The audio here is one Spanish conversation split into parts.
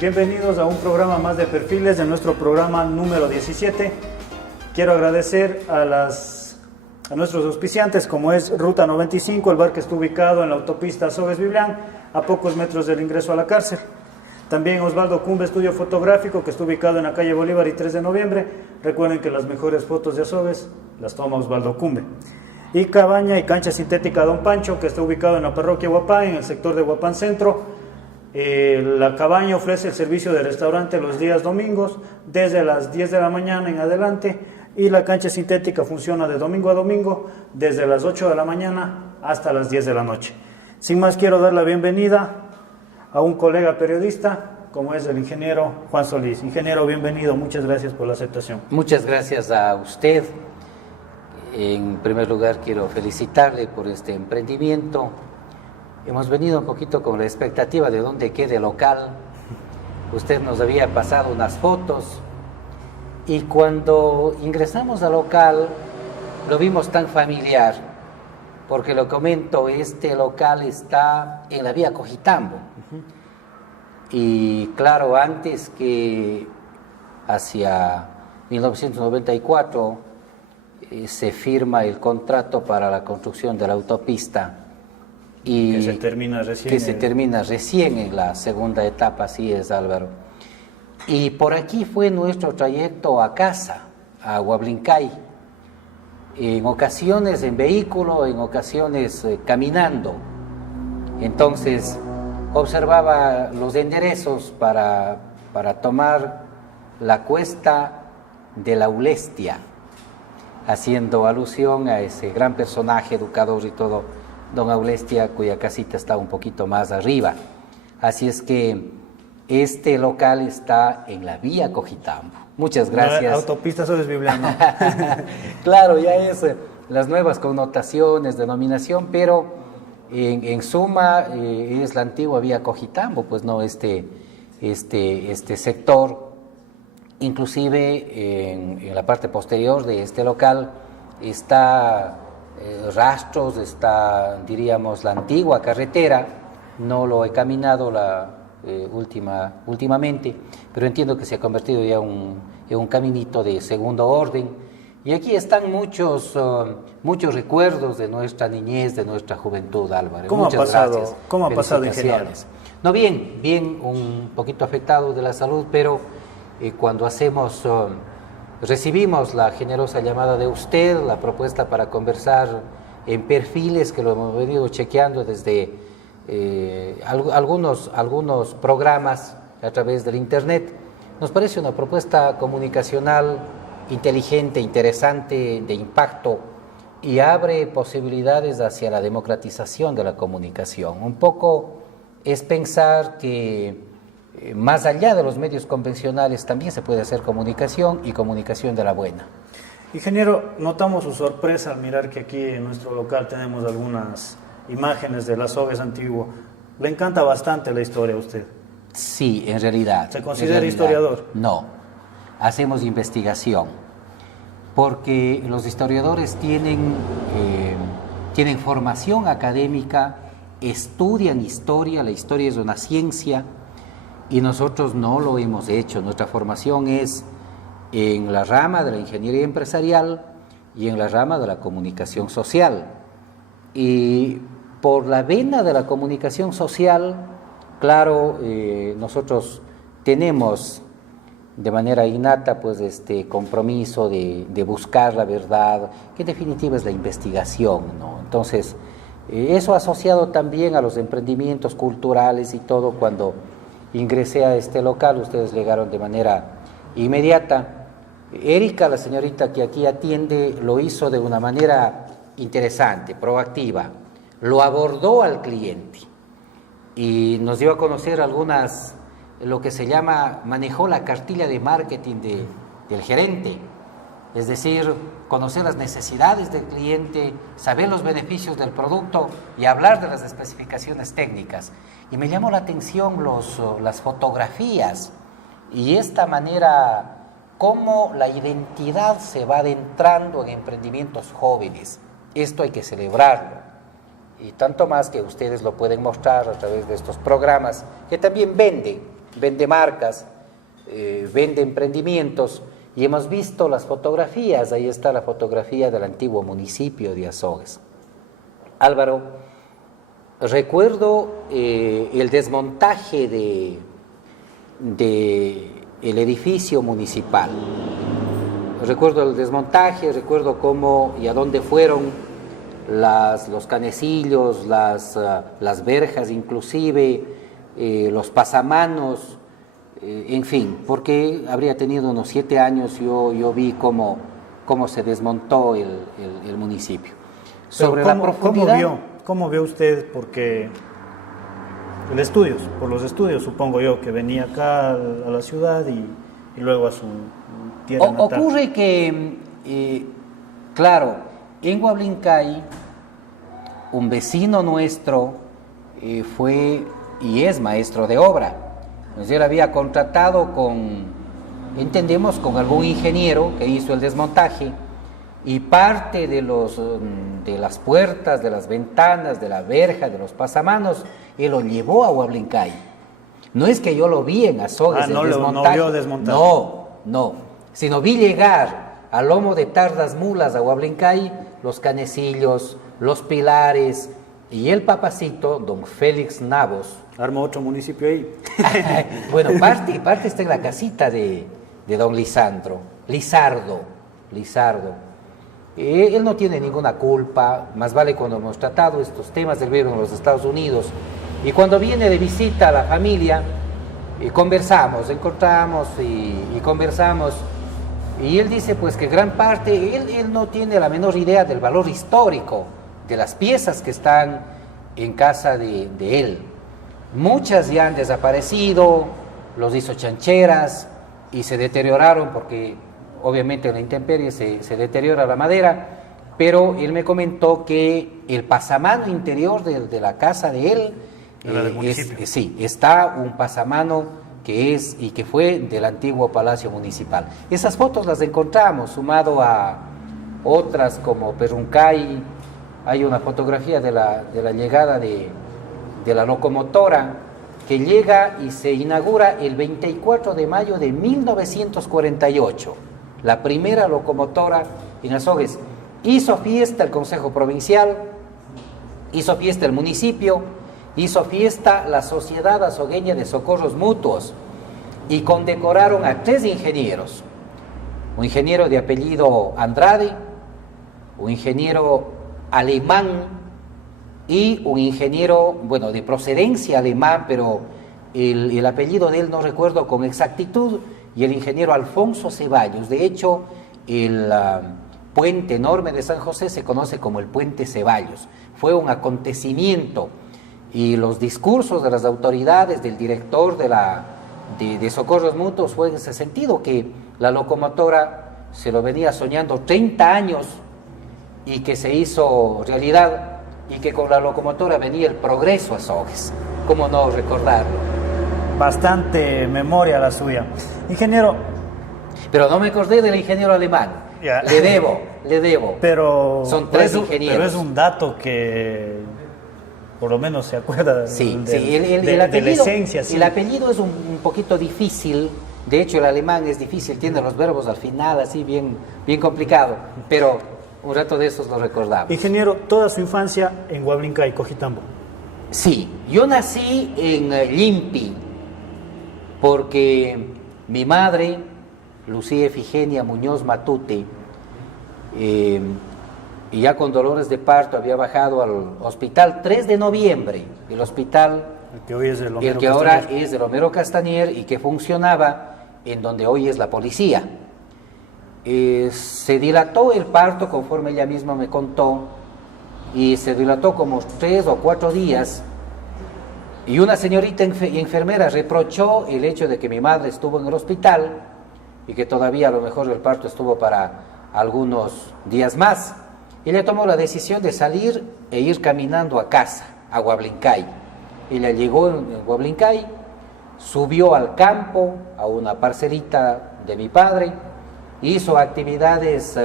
Bienvenidos a un programa más de Perfiles, de nuestro programa número 17. Quiero agradecer a nuestros auspiciantes, como es Ruta 95, el bar que está ubicado en la autopista Azogues-Biblián, a pocos metros del ingreso a la cárcel. También Osvaldo Cumbe, estudio fotográfico, que está ubicado en la calle Bolívar y 3 de noviembre. Recuerden que las mejores fotos de Azogues las toma Osvaldo Cumbe. Y Cabaña y Cancha Sintética Don Pancho, que está ubicado en la parroquia Huapán, en el sector de Huapán Centro. La Cabaña ofrece el servicio de restaurante los días domingos, desde las 10 de la mañana en adelante, y la cancha sintética funciona de domingo a domingo, desde las 8 de la mañana hasta las 10 de la noche. Sin más, quiero dar la bienvenida a un colega periodista, como es el ingeniero Juan Solís. Ingeniero, bienvenido, muchas gracias por la aceptación. Muchas gracias a usted. En primer lugar, quiero felicitarle por este emprendimiento. Hemos venido un poquito con la expectativa de dónde quede el local. Usted nos había pasado unas fotos y cuando ingresamos al local lo vimos tan familiar, porque lo comento, este local está en la vía Cojitambo. Y claro, antes que hacia 1994 se firma el contrato para la construcción de la autopista y que se termina recién en la segunda etapa, así es, Álvaro. Y por aquí fue nuestro trayecto a casa, a Huablincay, en ocasiones en vehículo, en ocasiones caminando. Entonces observaba los enderezos para tomar la cuesta de la Ulestia, haciendo alusión a ese gran personaje, educador y todo, don Aulestia, cuya casita está un poquito más arriba. Así es que este local está en la vía Cojitambo. Muchas gracias. La autopista Azogues-Biblián. Claro, ya es las nuevas connotaciones, denominación, pero en suma es la antigua vía Cojitambo, pues no este sector. Inclusive en la parte posterior de este local está rastros, está, diríamos, la antigua carretera. No lo he caminado últimamente, pero entiendo que se ha convertido ya en un caminito de segundo orden. Y aquí están muchos recuerdos de nuestra niñez, de nuestra juventud, Álvaro. ¿Cómo ha pasado, ingeniero? No, bien, un poquito afectado de la salud, pero cuando recibimos la generosa llamada de usted, la propuesta para conversar en Perfiles, que lo hemos venido chequeando desde algunos programas a través del internet, nos parece una propuesta comunicacional inteligente, interesante, de impacto, y abre posibilidades hacia la democratización de la comunicación. Un poco es pensar que más allá de los medios convencionales también se puede hacer comunicación, y comunicación de la buena. Ingeniero, notamos su sorpresa al mirar que aquí en nuestro local tenemos algunas imágenes del Azogues antiguo. ¿Le encanta bastante la historia a usted? Sí, en realidad. ¿Se considera historiador? No, hacemos investigación, porque los historiadores tienen formación académica, estudian historia, la historia es una ciencia, y nosotros no lo hemos hecho. Nuestra formación es en la rama de la ingeniería empresarial y en la rama de la comunicación social. Y por la vena de la comunicación social, claro, nosotros tenemos de manera innata pues este compromiso de buscar la verdad, que en definitiva es la investigación, ¿no? Entonces, eso asociado también a los emprendimientos culturales y todo. Cuando ingresé a este local, ustedes llegaron de manera inmediata. Erika, la señorita que aquí atiende, lo hizo de una manera interesante, proactiva. Lo abordó al cliente y nos dio a conocer lo que se llama, manejó la cartilla de marketing del gerente. Es decir, conocer las necesidades del cliente, saber los beneficios del producto y hablar de las especificaciones técnicas. Y me llamó la atención las fotografías y esta manera, cómo la identidad se va adentrando en emprendimientos jóvenes. Esto hay que celebrarlo. Y tanto más que ustedes lo pueden mostrar a través de estos programas que también venden. vende marcas, vende emprendimientos, y hemos visto las fotografías. Ahí está la fotografía del antiguo municipio de Azogues. Álvaro, recuerdo el desmontaje de el edificio municipal. Recuerdo el desmontaje, recuerdo cómo y a dónde fueron los canecillos, las verjas inclusive, los pasamanos, en fin, porque habría tenido unos 7 años, yo vi cómo se desmontó el municipio. Sobre la profundidad, ¿cómo vio usted? Porque por los estudios, supongo yo, que venía acá a la ciudad y luego a su tierra natal. Ocurre que, claro, en Huablincay, un vecino nuestro fue y es maestro de obra. Entonces él había contratado entendemos, con algún ingeniero que hizo el desmontaje, y parte de las puertas, de las ventanas, de la verja, de los pasamanos, él lo llevó a Huablincay. No es que yo lo vi en Azogues, no vio desmontar. No, sino vi llegar a lomo de tardas mulas a Huablincay los canecillos, los pilares, y el papacito, don Félix Navos. Armó otro municipio ahí. Bueno, parte está en la casita de don Lizardo. Él no tiene ninguna culpa, más vale cuando hemos tratado estos temas del gobierno en los Estados Unidos, y cuando viene de visita a la familia, encontramos y conversamos, y él dice pues que gran parte, él no tiene la menor idea del valor histórico de las piezas que están en casa de él. Muchas ya han desaparecido, los hizo chancheras y se deterioraron porque obviamente en la intemperie se deteriora la madera, pero él me comentó que el pasamano interior de la casa de él, está un pasamano que fue del antiguo Palacio Municipal. Esas fotos las encontramos, sumado a otras como Perruncay. Hay una fotografía de la llegada de la locomotora, que llega y se inaugura el 24 de mayo de 1948. La primera locomotora en Azogues. Hizo fiesta el Consejo Provincial, hizo fiesta el municipio, hizo fiesta la Sociedad Azogueña de Socorros Mutuos, y condecoraron a 3 ingenieros. Un ingeniero de apellido Andrade, un ingeniero alemán y un ingeniero, de procedencia alemán, pero el apellido de él no recuerdo con exactitud, y el ingeniero Alfonso Ceballos. De hecho, el puente enorme de San José se conoce como el Puente Ceballos. Fue un acontecimiento, y los discursos de las autoridades, del director de Socorros Mutuos, fue en ese sentido, que la locomotora se lo venía soñando 30 años y que se hizo realidad, y que con la locomotora venía el progreso a Azogues. ¿Cómo no recordarlo? Bastante memoria la suya. Ingeniero. Pero no me acordé del ingeniero alemán. Ya. Le debo. Pero son 3 ingenieros. Pero es un dato que por lo menos se acuerda el apellido, de la esencia. Sí. El apellido es un poquito difícil. De hecho, el alemán es difícil, tiene los verbos al final, así bien complicado. Pero un rato de esos lo recordamos. Ingeniero, toda su infancia en Huablincay, Cojitambo. Sí, yo nací en Limpi, porque mi madre, Lucía Efigenia Muñoz Matute, y ya con dolores de parto había bajado al hospital 3 de noviembre, el hospital el que ahora es del Homero Castañer, y que funcionaba en donde hoy es la policía. Se dilató el parto, conforme ella misma me contó, y se dilató como 3 o 4 días, y una señorita enfermera reprochó el hecho de que mi madre estuvo en el hospital y que todavía a lo mejor el parto estuvo para algunos días más. Ella tomó la decisión de salir e ir caminando a casa, a Huablincay. Ella llegó en Huablincay, subió al campo, a una parcelita de mi padre, hizo actividades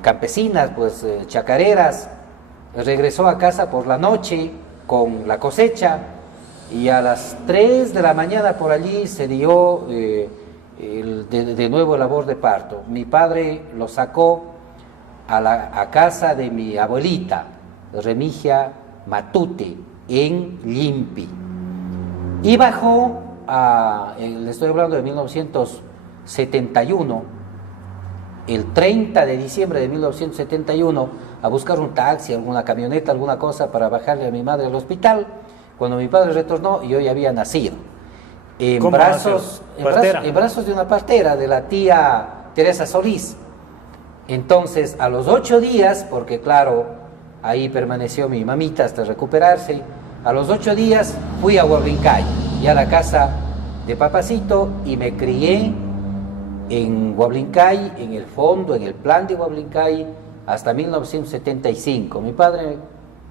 campesinas, chacareras, regresó a casa por la noche con la cosecha, y a las 3 de la mañana por allí se dio de nuevo el labor de parto. Mi padre lo sacó a casa de mi abuelita, Remigia Matute, en Limpi, y bajó le estoy hablando de 1971, el 30 de diciembre de 1971, a buscar un taxi, alguna camioneta, alguna cosa para bajarle a mi madre al hospital. Cuando mi padre retornó, yo ya había nacido en brazos de una partera, de la tía Teresa Solís. Entonces, a los 8 días, porque claro, ahí permaneció mi mamita hasta recuperarse, a los 8 días fui a Huablincay, ya a la casa de Papacito, y me crié en Huablincay, en el fondo, en el plan de Huablincay, hasta 1975. Mi padre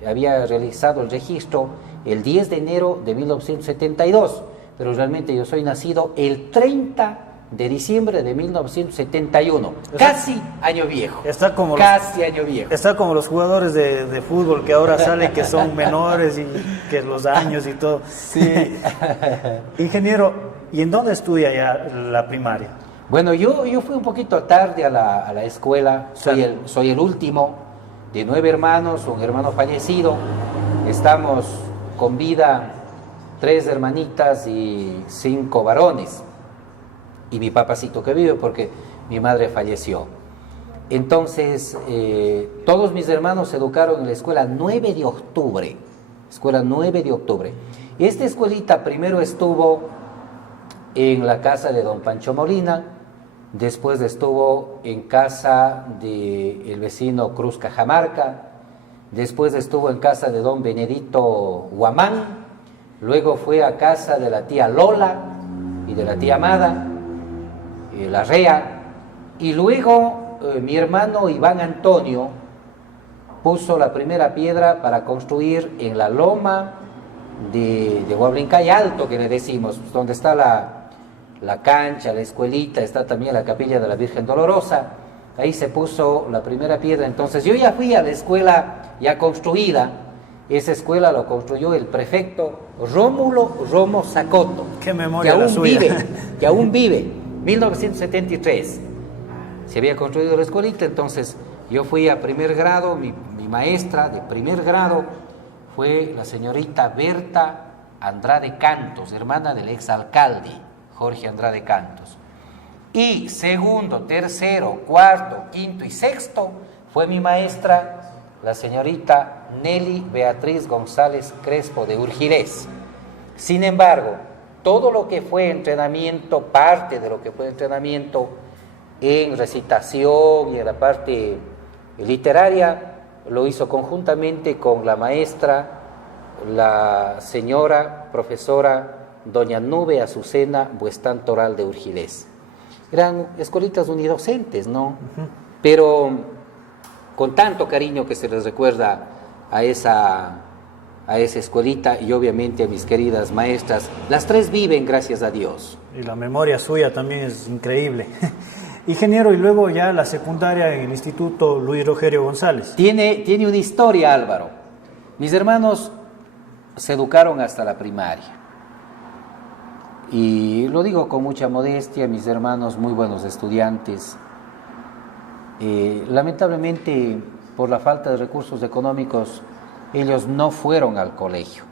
había realizado el registro el 10 de enero de 1972, pero realmente yo soy nacido el 30 de diciembre de 1971, casi año viejo. Año viejo. Está como los jugadores de fútbol que ahora salen que son menores y que los años y todo. Sí. Ingeniero, ¿y en dónde estudia ya la primaria? Bueno, yo fui un poquito tarde a la escuela, soy el último de 9 hermanos, un hermano fallecido, estamos con vida 3 hermanitas y 5 varones, y mi papacito que vive porque mi madre falleció. Entonces, todos mis hermanos se educaron en la escuela 9 de octubre, Esta escuelita primero estuvo en la casa de don Pancho Molina, después estuvo en casa del vecino Cruz Cajamarca, después estuvo en casa de don Benedito Guamán, luego fue a casa de la tía Lola y de la tía Amada, la Rea, y luego mi hermano Iván Antonio puso la primera piedra para construir en la loma de Huablincay Alto, que le decimos, donde está la cancha, la escuelita, está también la capilla de la Virgen Dolorosa. Ahí se puso la primera piedra. Entonces yo ya fui a la escuela ya construida. Esa escuela lo construyó el prefecto Rómulo Romo Zacoto. Qué memoria la suya. Que aún vive. 1973 se había construido la escuelita. Entonces yo fui a primer grado. Mi maestra de primer grado fue la señorita Berta Andrade Cantos, hermana del exalcalde Jorge Andrade Cantos. Y segundo, tercero, cuarto, quinto y sexto fue mi maestra, la señorita Nelly Beatriz González Crespo de Urgilés. Sin embargo, todo lo que fue entrenamiento, parte de lo que fue entrenamiento en recitación y en la parte literaria, lo hizo conjuntamente con la maestra, la señora profesora doña Nube Azucena Buestán Toral de Urgilés. Eran escuelitas unidocentes, ¿no? Uh-huh. Pero con tanto cariño que se les recuerda a esa escuelita, y obviamente a mis queridas maestras. Las 3 viven, gracias a Dios. Y la memoria suya también es increíble. Ingeniero, y luego ya la secundaria en el Instituto Luis Rogerio González. Tiene una historia, Álvaro. Mis hermanos se educaron hasta la primaria. Y lo digo con mucha modestia, mis hermanos muy buenos estudiantes. Lamentablemente, por la falta de recursos económicos, ellos no fueron al colegio.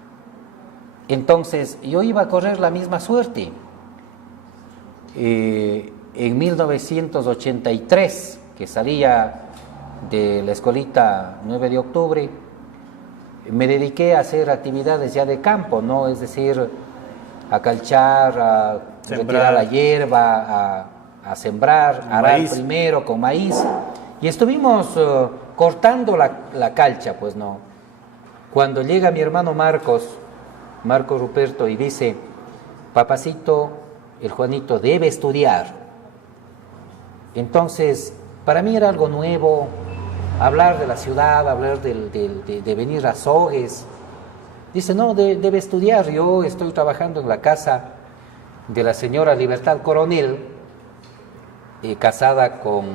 Entonces, yo iba a correr la misma suerte. En 1983, que salía de la escuelita 9 de octubre, me dediqué a hacer actividades ya de campo, ¿no? Es decir, a calchar, a retirar la hierba, a sembrar, a arar primero con maíz. Y estuvimos cortando la calcha, pues no. Cuando llega mi hermano Marco Ruperto, y dice: papacito, el Juanito debe estudiar. Entonces, para mí era algo nuevo, hablar de la ciudad, hablar de venir a Sogues. Dice: no, debe estudiar. Yo estoy trabajando en la casa de la señora Libertad Coronel, casada con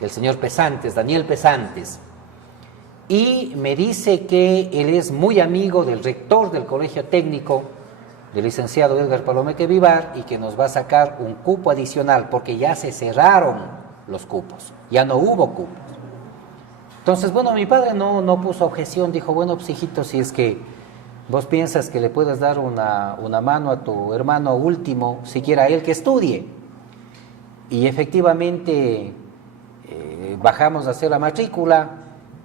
el señor Pesantes, Daniel Pesantes. Y me dice que él es muy amigo del rector del colegio técnico, del licenciado Edgar Palomeque Vivar y que nos va a sacar un cupo adicional porque ya se cerraron los cupos, ya no hubo cupos. Entonces, bueno, mi padre no puso objeción, dijo, bueno, pues hijito, si es que vos piensas que le puedes dar una mano a tu hermano último, siquiera él que estudie. Y efectivamente bajamos a hacer la matrícula,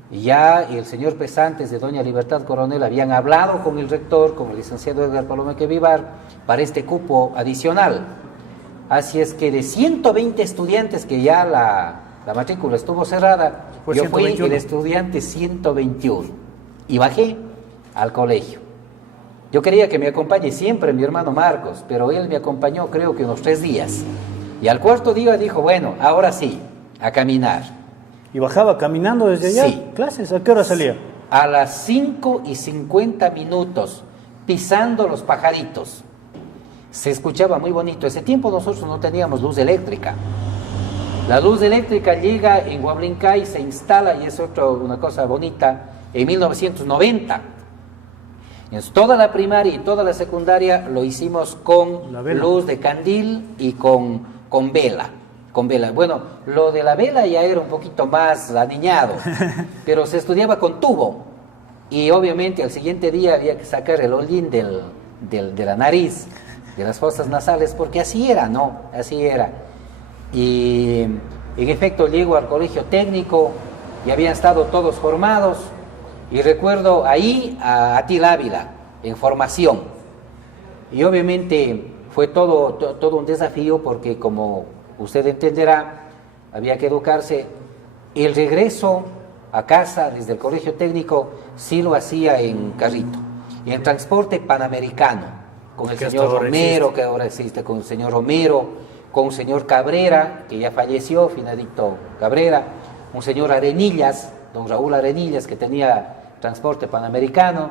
y ya el señor Pesantes de Doña Libertad Coronel habían hablado con el rector, con el licenciado Edgar Palomeque Vivar, para este cupo adicional. Así es que de 120 estudiantes que ya la matrícula estuvo cerrada, yo fui el estudiante 121 y bajé al colegio. Yo quería que me acompañe siempre mi hermano Marcos, pero él me acompañó creo que unos 3 días. Y al cuarto día dijo, bueno, ahora sí, a caminar. ¿Y bajaba caminando desde allá? Sí. ¿Clases? ¿A qué hora salía? A las 5:50, pisando los pajaritos. Se escuchaba muy bonito. Ese tiempo nosotros no teníamos luz eléctrica. La luz eléctrica llega en Huablincay, se instala, y es una cosa bonita, en 1990. Entonces, toda la primaria y toda la secundaria lo hicimos con luz de candil y con vela. Con vela. Bueno, lo de la vela ya era un poquito más aniñado, pero se estudiaba con tubo. Y obviamente al siguiente día había que sacar el hollín de la nariz, de las fosas nasales, porque así era, ¿no? Así era. Y en efecto llego al colegio técnico y habían estado todos formados. Y recuerdo ahí a Atil Ávila, en formación. Y obviamente fue todo un desafío porque, como usted entenderá, había que educarse. El regreso a casa desde el colegio técnico sí lo hacía en carrito. Y en transporte panamericano, con el señor Romero, que ahora existe, con el señor Romero, con un señor Cabrera, que ya falleció, Finadito Cabrera, un señor Arenillas, don Raúl Arenillas, que tenía transporte panamericano,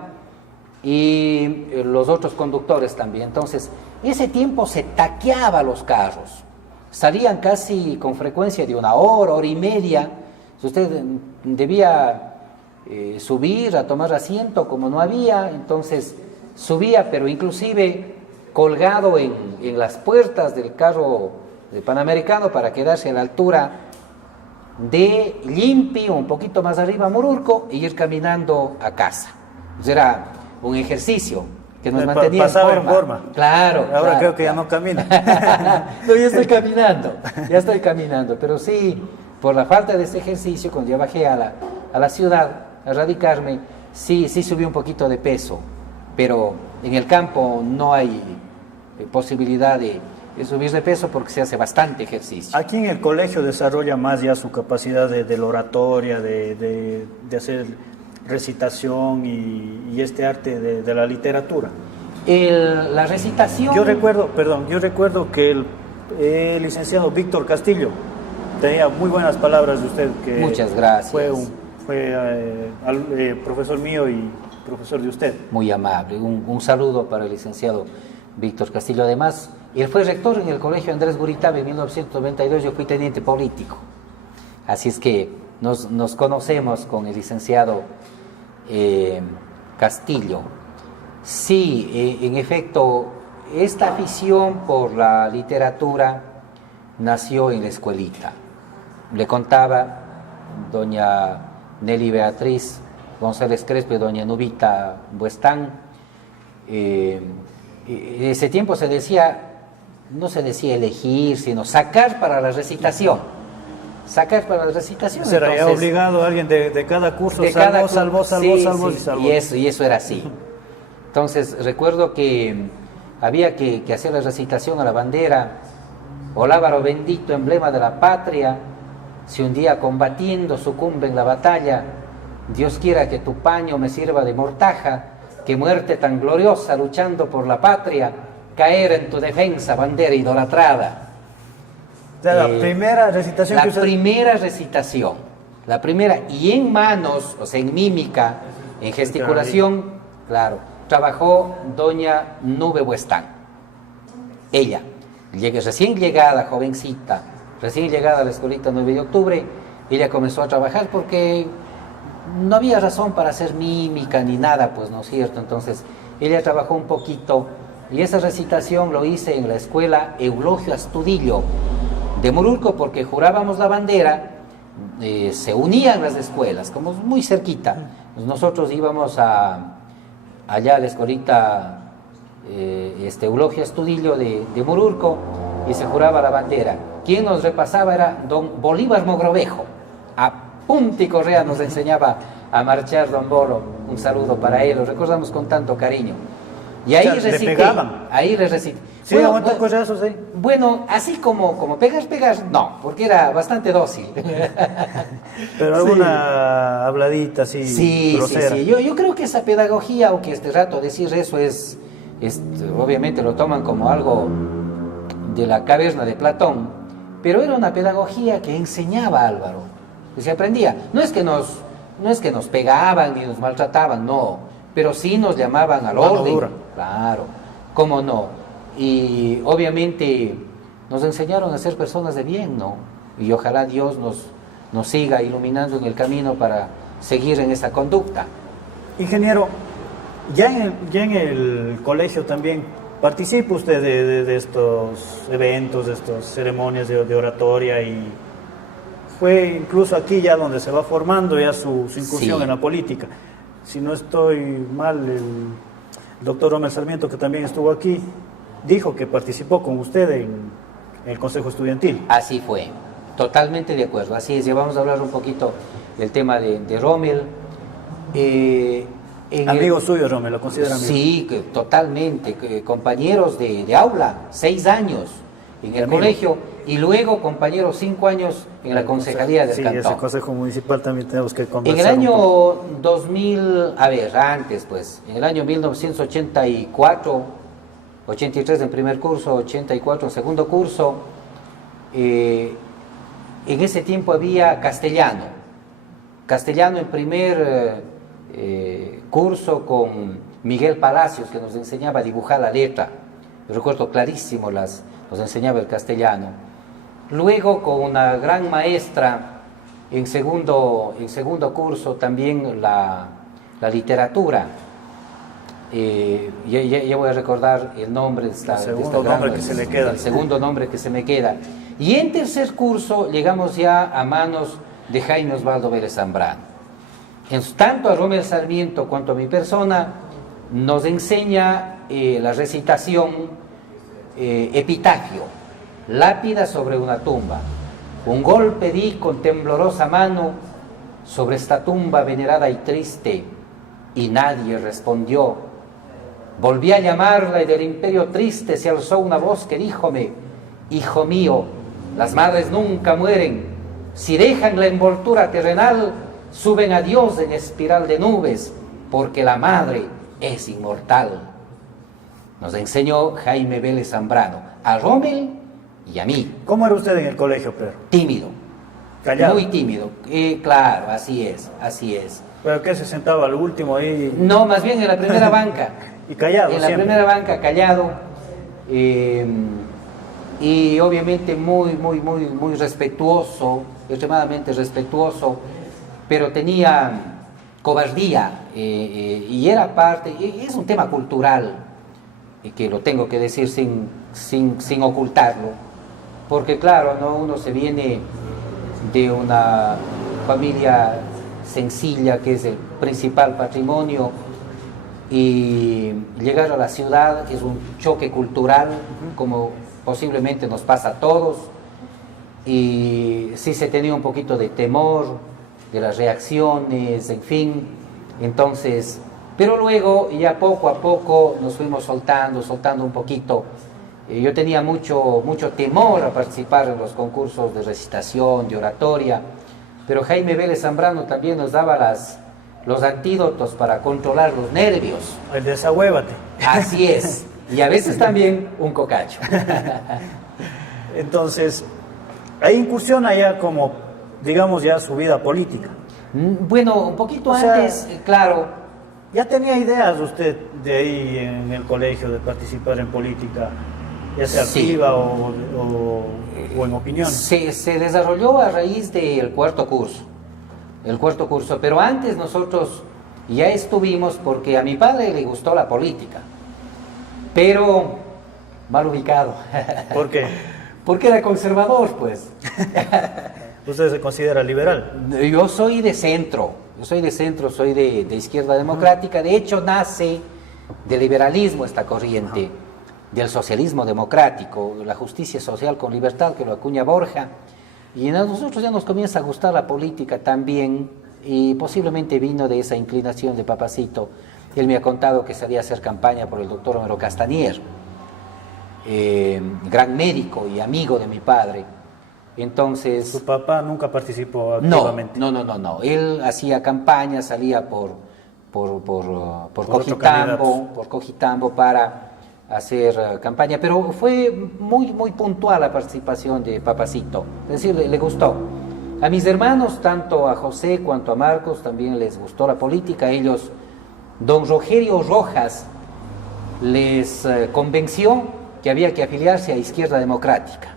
y los otros conductores también. Entonces, ese tiempo se taqueaba los carros, salían casi con frecuencia de 1 hora, hora y media. Usted debía subir a tomar asiento, como no había, entonces subía, pero inclusive colgado en las puertas del carro panamericano para quedarse a la altura de Limpi, un poquito más arriba Mururco, e ir caminando a casa. Entonces era un ejercicio que nos mantenía en forma. Claro. Ahora creo que ya no camina. No, ya estoy caminando, pero sí, por la falta de ese ejercicio, cuando ya bajé a la ciudad a radicarme, sí subí un poquito de peso, pero en el campo no hay posibilidad de subir de peso porque se hace bastante ejercicio. Aquí en el colegio desarrolla más ya su capacidad de la oratoria, de hacer recitación y este arte de la literatura. La recitación... Yo recuerdo que el licenciado Víctor Castillo tenía muy buenas palabras de usted. Que muchas gracias. Fue profesor mío y profesor de usted. Muy amable. Un saludo para el licenciado Víctor Castillo. Además, él fue rector en el colegio Andrés Guritabe en 1992, yo fui teniente político. Así es que nos conocemos con el licenciado Castillo. Sí, en efecto, esta afición por la literatura nació en la escuelita. Le contaba doña Nelly Beatriz González Crespo y doña Nubita Buestán. En ese tiempo no se decía elegir, sino sacar para la recitación. Será ya obligado alguien de cada curso, salvo. Y eso era así. Entonces recuerdo que había que hacer la recitación a la bandera. O lábaro bendito, emblema de la patria, si un día combatiendo sucumbe en la batalla, Dios quiera que tu paño me sirva de mortaja, que muerte tan gloriosa luchando por la patria, caer en tu defensa, bandera idolatrada. La primera recitación la primera, y en manos, o sea, en mímica, en gesticulación, claro, trabajó doña Nube Buestán. Ella, recién llegada, jovencita, recién llegada a la escuelita 9 de octubre, ella comenzó a trabajar porque no había razón para hacer mímica ni nada, pues, ¿no es cierto? Entonces, ella trabajó un poquito Y esa recitación lo hice en la escuela Eulogio Astudillo de Morurco, porque jurábamos la bandera, se unían las escuelas, como muy cerquita. Nosotros íbamos allá a la escuelita Eulogio Astudillo de Morurco, y se juraba la bandera. Quien nos repasaba era don Bolívar Mogrovejo. A punta y correa nos enseñaba a marchar don Bolo. Un saludo para él, lo recordamos con tanto cariño. Y ahí recité. Ahí le recité. Sí, aguantó correazos, sí. Bueno, así como pegar, no, porque era bastante dócil. Pero alguna habladita así, sí, grosera. Sí. Yo creo que esa pedagogía, aunque este rato decir eso es obviamente lo toman como algo de la caverna de Platón, pero era una pedagogía que enseñaba, Álvaro, que se aprendía. No es que nos pegaban ni nos maltrataban, no, pero sí nos llamaban al orden. Dura. Claro, cómo no. Y obviamente nos enseñaron a ser personas de bien, ¿no? Y ojalá Dios nos siga iluminando en el camino para seguir en esa conducta. Ingeniero, ya en el colegio también participa usted de estos eventos, de estas ceremonias de oratoria, y fue incluso aquí ya donde se va formando ya su incursión en la política. Si no estoy mal, el doctor Rommel Sarmiento, que también estuvo aquí, dijo que participó con usted en el Consejo Estudiantil. Así fue, totalmente de acuerdo, así es. Ya vamos a hablar un poquito del tema de Rommel. Amigo suyo, Rommel, ¿lo considera amigo? Sí, totalmente, compañeros de aula, 6 años en el colegio, y luego compañeros 5 años en la concejalía del cantón. Sí, ese consejo municipal también tenemos que conversar. En el año 2000, antes pues, en el año 1984, 83 en primer curso, 84 en segundo curso, en ese tiempo había castellano en primer curso con Miguel Palacios, que nos enseñaba a dibujar la letra. Yo recuerdo clarísimo, nos enseñaba el castellano. Luego con una gran maestra en segundo curso también la literatura. Ya voy a recordar el nombre el segundo nombre que se me queda. Y en tercer curso llegamos ya a manos de Jaime Osvaldo Vélez Zambrano. Tanto a Rommel Sarmiento cuanto a mi persona nos enseña la recitación epitafio, lápida sobre una tumba. Un golpe di con temblorosa mano sobre esta tumba venerada y triste, y nadie respondió. Volví a llamarla y del imperio triste se alzó una voz que díjome: hijo mío, las madres nunca mueren. Si dejan la envoltura terrenal, suben a Dios en espiral de nubes, porque la madre es inmortal. Nos enseñó Jaime Vélez Zambrano, a Rommel y a mí. ¿Cómo era usted en el colegio, Pedro? Tímido. ¿Callado? Muy tímido. Claro, así es. ¿Pero qué, se sentaba al último ahí? No, más bien en la primera banca. ¿Y callado En siempre? la primera banca, callado. Y obviamente muy respetuoso, extremadamente respetuoso, pero tenía cobardía, y era parte, es un tema cultural, que lo tengo que decir sin ocultarlo, porque claro, ¿no? Uno se viene de una familia sencilla, que es el principal patrimonio, y llegar a la ciudad es un choque cultural, como posiblemente nos pasa a todos, y sí se tenía un poquito de temor de las reacciones, en fin. Entonces, pero luego ya poco a poco nos fuimos soltando un poquito. Yo tenía mucho temor a participar en los concursos de recitación, de oratoria, pero Jaime Vélez Zambrano también nos daba los antídotos para controlar los nervios. El desahuévate. Así es, y a veces también un cocacho. Entonces, ahí incursiona ya como, digamos, ya su vida política. Bueno, un poquito antes, claro. ¿Ya tenía ideas usted de ahí en el colegio de participar en política, ya sea activa o en opinión? Se desarrolló a raíz del cuarto curso, pero antes nosotros ya estuvimos, porque a mi padre le gustó la política. pero mal ubicado. ¿Por qué? Porque era conservador, pues. ¿Usted se considera liberal? Yo soy de centro, soy de izquierda democrática. De hecho, nace del liberalismo esta corriente, del socialismo democrático, la justicia social con libertad, que lo acuña Borja. Y a nosotros ya nos comienza a gustar la política también, y posiblemente vino de esa inclinación de Papacito. Él me ha contado que salía a hacer campaña por el doctor Homero Castanier, gran médico y amigo de mi padre. Entonces, ¿Su papá nunca participó activamente? No. Él hacía campaña, salía por Cojitambo para hacer campaña, pero fue muy puntual la participación de Papacito, es decir, le gustó. A mis hermanos, tanto a José cuanto a Marcos, también les gustó la política. Ellos, don Rogerio Rojas les convenció que había que afiliarse a Izquierda Democrática.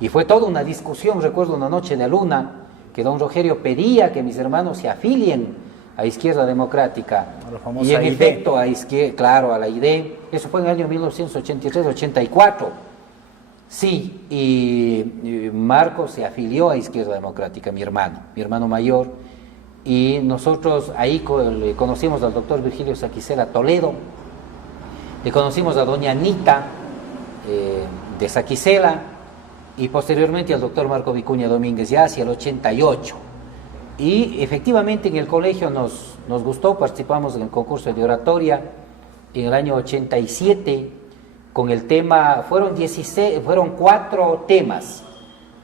Y fue toda una discusión, recuerdo una noche de luna, que don Rogerio pedía que mis hermanos se afilien a Izquierda Democrática. Y en efecto, a la ID. Eso fue en el año 1983-84. Sí, y Marcos se afilió a Izquierda Democrática, mi hermano mayor. Y nosotros ahí le conocimos al doctor Virgilio Saquicela Toledo, le conocimos a doña Anita de Saquicela, y posteriormente al doctor Marco Vicuña Domínguez, ya hacia el 88. Y efectivamente en el colegio nos gustó, participamos en el concurso de oratoria en el año 87 con el tema, fueron 4 temas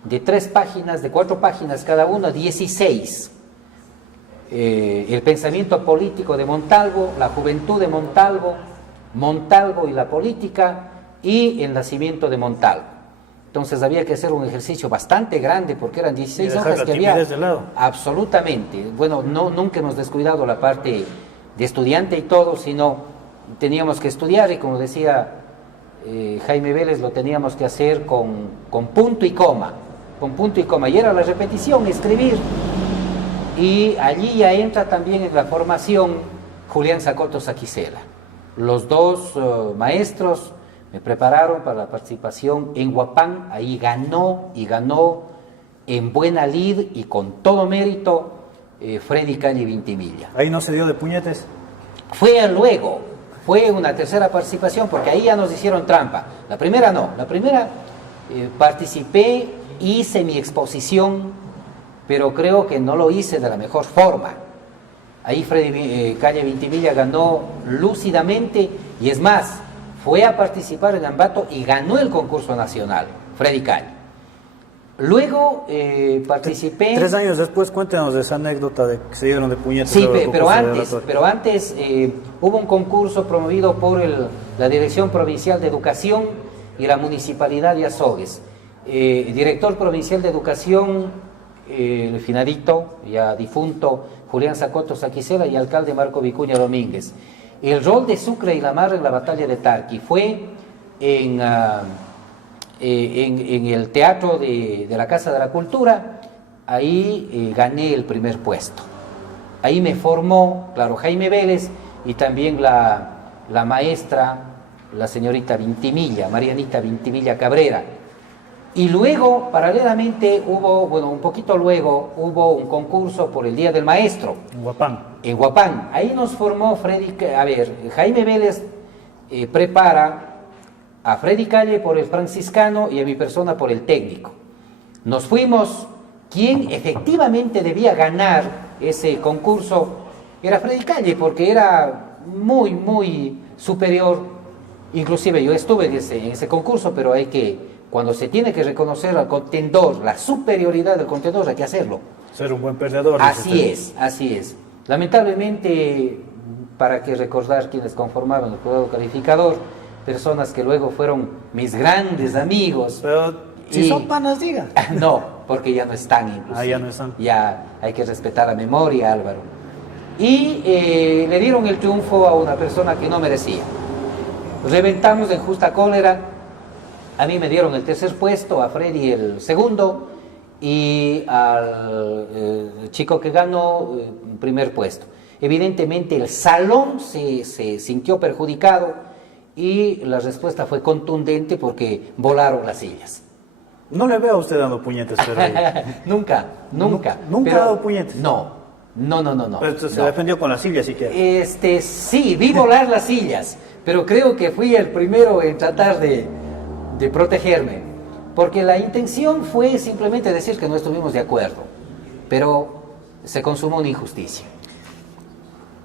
de 3 páginas, de 4 páginas cada uno, 16. El pensamiento político de Montalvo, la juventud de Montalvo y la política, y el nacimiento de Montalvo. Entonces había que hacer un ejercicio bastante grande porque eran 16 hojas que había. De lado. Absolutamente. Bueno, nunca hemos descuidado la parte de estudiante y todo, sino teníamos que estudiar, y como decía Jaime Vélez, lo teníamos que hacer con punto y coma. Y era la repetición, escribir. Y allí ya entra también en la formación Julián Zacoto Saquicela. Los dos maestros me prepararon para la participación en Huapán. Ahí ganó en buena lid y con todo mérito Freddy Calle Vintimilla. ¿Ahí no se dio de puñetes? Fue una tercera participación, porque ahí ya nos hicieron trampa. La primera no, participé, hice mi exposición, pero creo que no lo hice de la mejor forma. Ahí Freddy Calle Vintimilla ganó lúcidamente, y es más, fue a participar en Ambato y ganó el concurso nacional, Freddy Calle. Luego participé... 3 años después, cuéntenos de esa anécdota de que se dieron de puñetes. Sí, pero antes hubo un concurso promovido por la Dirección Provincial de Educación y la Municipalidad de Azogues. Director Provincial de Educación, el finadito, ya difunto, Julián Zacoto Saquicela, y alcalde Marco Vicuña Domínguez. El rol de Sucre y Lamarra en la batalla de Tarqui fue en el teatro de la Casa de la Cultura. Ahí gané el primer puesto. Ahí me formó, claro, Jaime Vélez, y también la maestra, la señorita Vintimilla, Marianita Vintimilla Cabrera. Y luego, paralelamente, hubo un concurso por el Día del Maestro. En Huapán. Ahí nos formó Jaime Vélez prepara a Freddy Calle por el franciscano y a mi persona por el técnico. Nos fuimos. Quien efectivamente debía ganar ese concurso era Freddy Calle, porque era muy superior. Inclusive yo estuve en ese concurso, pero cuando se tiene que reconocer al contendor, la superioridad del contendor, hay que hacerlo. Ser un buen perdedor. Así es. Lamentablemente, para que recordar quienes conformaban el jurado calificador, personas que luego fueron mis grandes amigos. Pero si son panas, digan. No, porque ya no están inclusive. Ya no están. Ya hay que respetar la memoria, Álvaro. Y le dieron el triunfo a una persona que no merecía. Reventamos en justa cólera. A mí me dieron el tercer puesto, a Freddy el segundo, y al chico que ganó primer puesto. Evidentemente el salón se sintió perjudicado, y la respuesta fue contundente porque volaron las sillas. No le veo a usted dando puñetes, pero... Nunca. ¿Nunca Pero, ha dado puñetes? No. Pero usted se no. defendió con la silla, si quiere. Sí, vi volar las sillas, pero creo que fui el primero en tratar de protegerme, porque la intención fue simplemente decir que no estuvimos de acuerdo, pero se consumó una injusticia.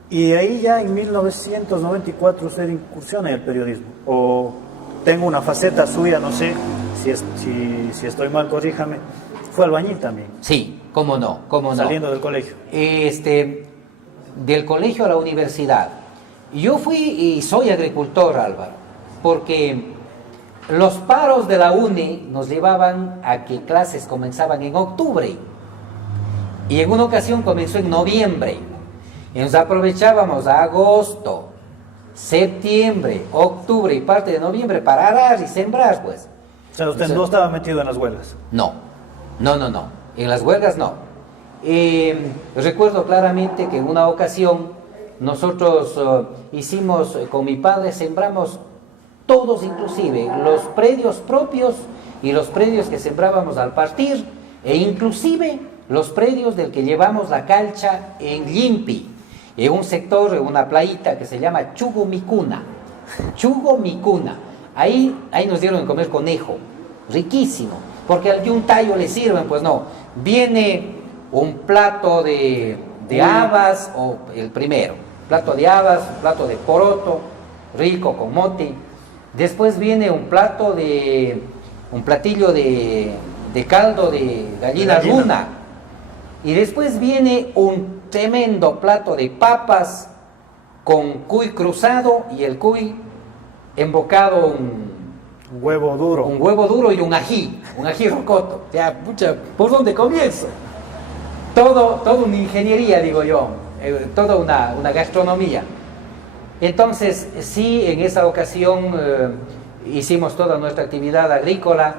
Y ahí ya en 1994 usted incursiona en el periodismo, o tengo una faceta suya, no sé, si estoy mal, corríjame, fue albañil también. Sí, cómo no. Saliendo del colegio. Del colegio a la universidad. Yo fui y soy agricultor, Álvaro, porque los paros de la UNE nos llevaban a que clases comenzaban en octubre, y en una ocasión comenzó en noviembre, y nos aprovechábamos agosto, septiembre, octubre y parte de noviembre para arar y sembrar, pues. O sea, usted no estaba metido en las huelgas. No. En las huelgas no. Recuerdo claramente que en una ocasión nosotros hicimos, con mi padre, sembramos todos, inclusive los predios propios y los predios que sembrábamos al partir, e inclusive los predios del que llevamos la calcha en Limpi, en un sector, en una playita que se llama Chugomicuna. Ahí nos dieron de comer conejo, riquísimo, porque al yuntayo le sirven, pues no, viene un plato de habas, o el primero, plato de habas, plato de poroto, rico con mote, después viene un platillo de caldo de gallina runa, y después viene un tremendo plato de papas con cuy cruzado, y el cuy embocado un huevo duro y un ají rocoto. Ya, ¿por dónde comienzo? Todo una ingeniería, digo yo, toda una gastronomía. Entonces, sí, en esa ocasión hicimos toda nuestra actividad agrícola,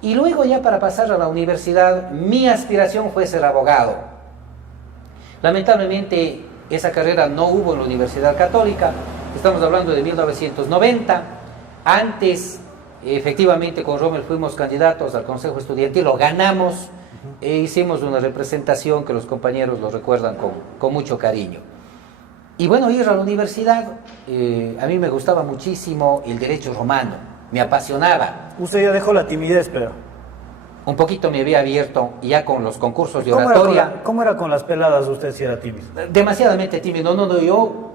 y luego ya para pasar a la universidad, mi aspiración fue ser abogado. Lamentablemente, esa carrera no hubo en la Universidad Católica. Estamos hablando de 1990. Antes, efectivamente, con Rommel fuimos candidatos al Consejo Estudiantil, lo ganamos, e hicimos una representación que los compañeros lo recuerdan con mucho cariño. Y bueno, ir a la universidad, a mí me gustaba muchísimo el derecho romano, me apasionaba. Usted ya dejó la timidez, pero... Un poquito me había abierto ya con los concursos de oratoria. ¿Cómo era con las peladas usted si era tímido? Demasiadamente tímido, yo...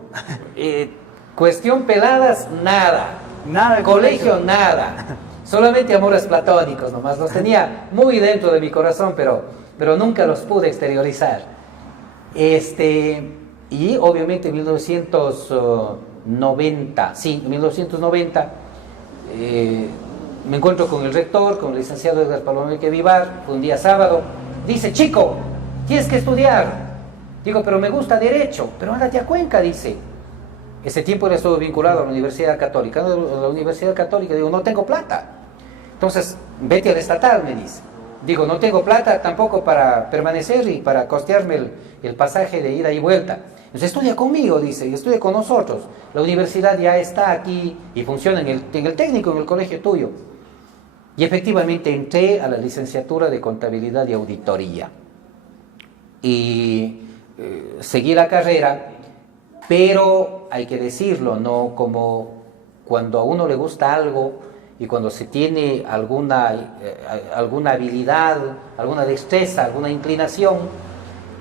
cuestión peladas, nada. Nada. Colegio, nada. Solamente amores platónicos nomás. Los tenía muy dentro de mi corazón, pero nunca los pude exteriorizar. Y obviamente en 1990, me encuentro con el rector, con el licenciado Edgar Palomeque Vivar, fue un día sábado. Dice: chico, tienes que estudiar. Digo: pero me gusta derecho. Pero ándate a Cuenca, dice. Ese tiempo él estuvo vinculado a la Universidad Católica. A la Universidad Católica, digo: no tengo plata. Entonces, vete al estatal, me dice. Digo: no tengo plata tampoco para permanecer y para costearme el pasaje de ida y vuelta. Entonces, estudia conmigo, dice, y estudia con nosotros. La universidad ya está aquí y funciona en el técnico, en el colegio tuyo. Y efectivamente entré a la licenciatura de Contabilidad y Auditoría. Y seguí la carrera, pero hay que decirlo, no como cuando a uno le gusta algo y cuando se tiene alguna habilidad, alguna destreza, alguna inclinación,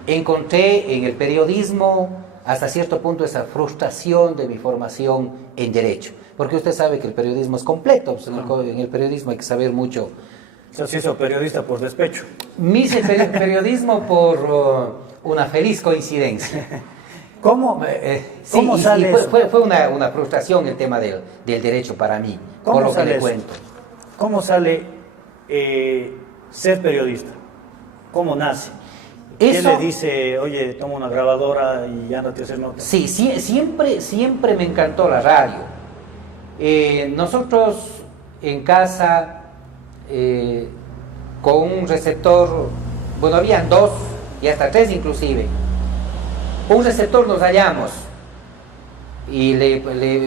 encontré en el periodismo hasta cierto punto esa frustración de mi formación en Derecho. Porque usted sabe que el periodismo es completo, pues en el periodismo hay que saber mucho. Se hizo periodista por despecho. Me hice periodismo por una feliz coincidencia. ¿Cómo? ¿Cómo sale eso? Fue una frustración el tema del derecho para mí, por lo que le cuento. ¿Cómo sale ser periodista? ¿Cómo nace? ¿Quién le dice: oye, toma una grabadora y ándate a hacer notas? Sí, siempre me encantó la radio. Nosotros en casa, con un receptor, bueno, habían 2 y hasta 3 inclusive. Un receptor nos hallamos y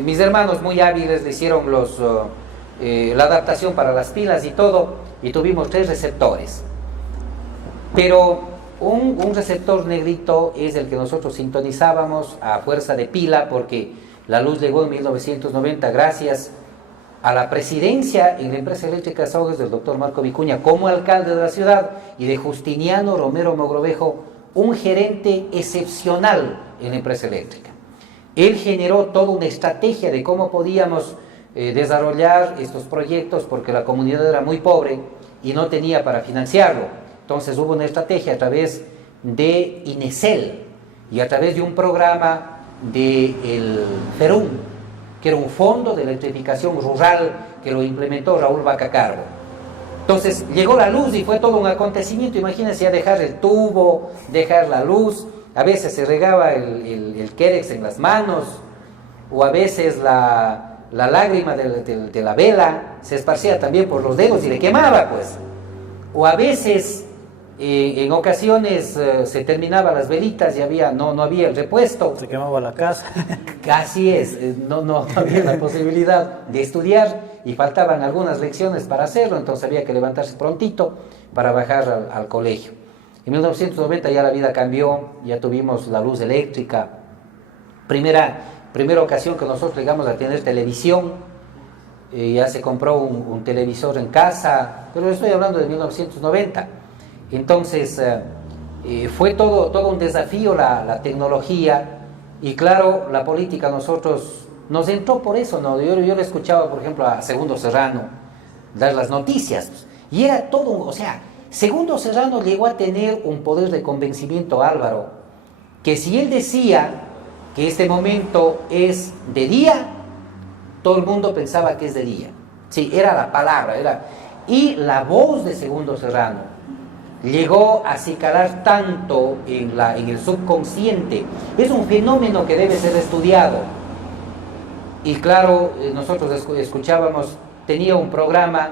mis hermanos muy hábiles le hicieron la adaptación para las pilas y todo, y tuvimos 3 receptores. Pero un receptor negrito es el que nosotros sintonizábamos a fuerza de pila, porque la luz llegó en 1990 gracias a la presidencia en la empresa eléctrica Azogues del doctor Marco Vicuña como alcalde de la ciudad, y de Justiniano Romero Mogrovejo, un gerente excepcional en la empresa eléctrica. Él generó toda una estrategia de cómo podíamos desarrollar estos proyectos, porque la comunidad era muy pobre y no tenía para financiarlo. Entonces hubo una estrategia a través de INESEL y a través de un programa del FERUM, que era un fondo de electrificación rural que lo implementó Raúl Vaca Carbo. Entonces llegó la luz y fue todo un acontecimiento. Imagínense, ya dejar el tubo, dejar la luz, a veces se regaba el Querex en las manos, o a veces la lágrima de la vela se esparcía también por los dedos y le quemaba, pues. O a veces, en ocasiones, se terminaban las velitas y no había el repuesto. Se quemaba la casa. Así es, no había la posibilidad de estudiar y faltaban algunas lecciones para hacerlo, entonces había que levantarse prontito para bajar al colegio. En 1990 ya la vida cambió, ya tuvimos la luz eléctrica. Primera ocasión que nosotros llegamos a tener televisión, ya se compró un televisor en casa, pero estoy hablando de 1990. Entonces fue todo un desafío la tecnología, y claro, la política nosotros nos entró por eso, ¿no? Yo le escuchaba, por ejemplo, a Segundo Serrano dar las noticias, y era todo, o sea, Segundo Serrano llegó a tener un poder de convencimiento, Álvaro, que si él decía que este momento es de día, todo el mundo pensaba que es de día. Sí, era la palabra, y la voz de Segundo Serrano llegó a acicalar tanto en el subconsciente. Es un fenómeno que debe ser estudiado. Y claro, nosotros escuchábamos, tenía un programa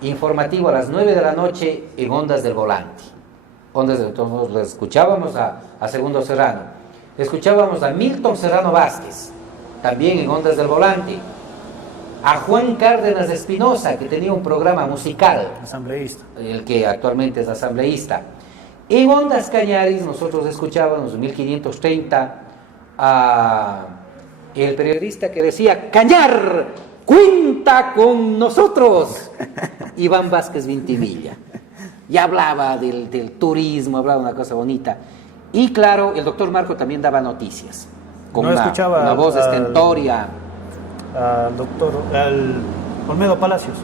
informativo a las 9 de la noche en Ondas del Volante. Entonces lo escuchábamos a Segundo Serrano. Escuchábamos a Milton Serrano Vázquez, también en Ondas del Volante. A Juan Cárdenas Espinosa, que tenía un programa musical. Asambleísta. El que actualmente es asambleísta. En Ondas Cañaris nosotros escuchábamos en 1530 a el periodista que decía: Cañar, cuenta con nosotros. Iván Vázquez Vintimilla. Y hablaba del turismo, hablaba una cosa bonita. Y claro, el doctor Marco también daba noticias, con una voz estentoria. Al doctor Olmedo Palacios.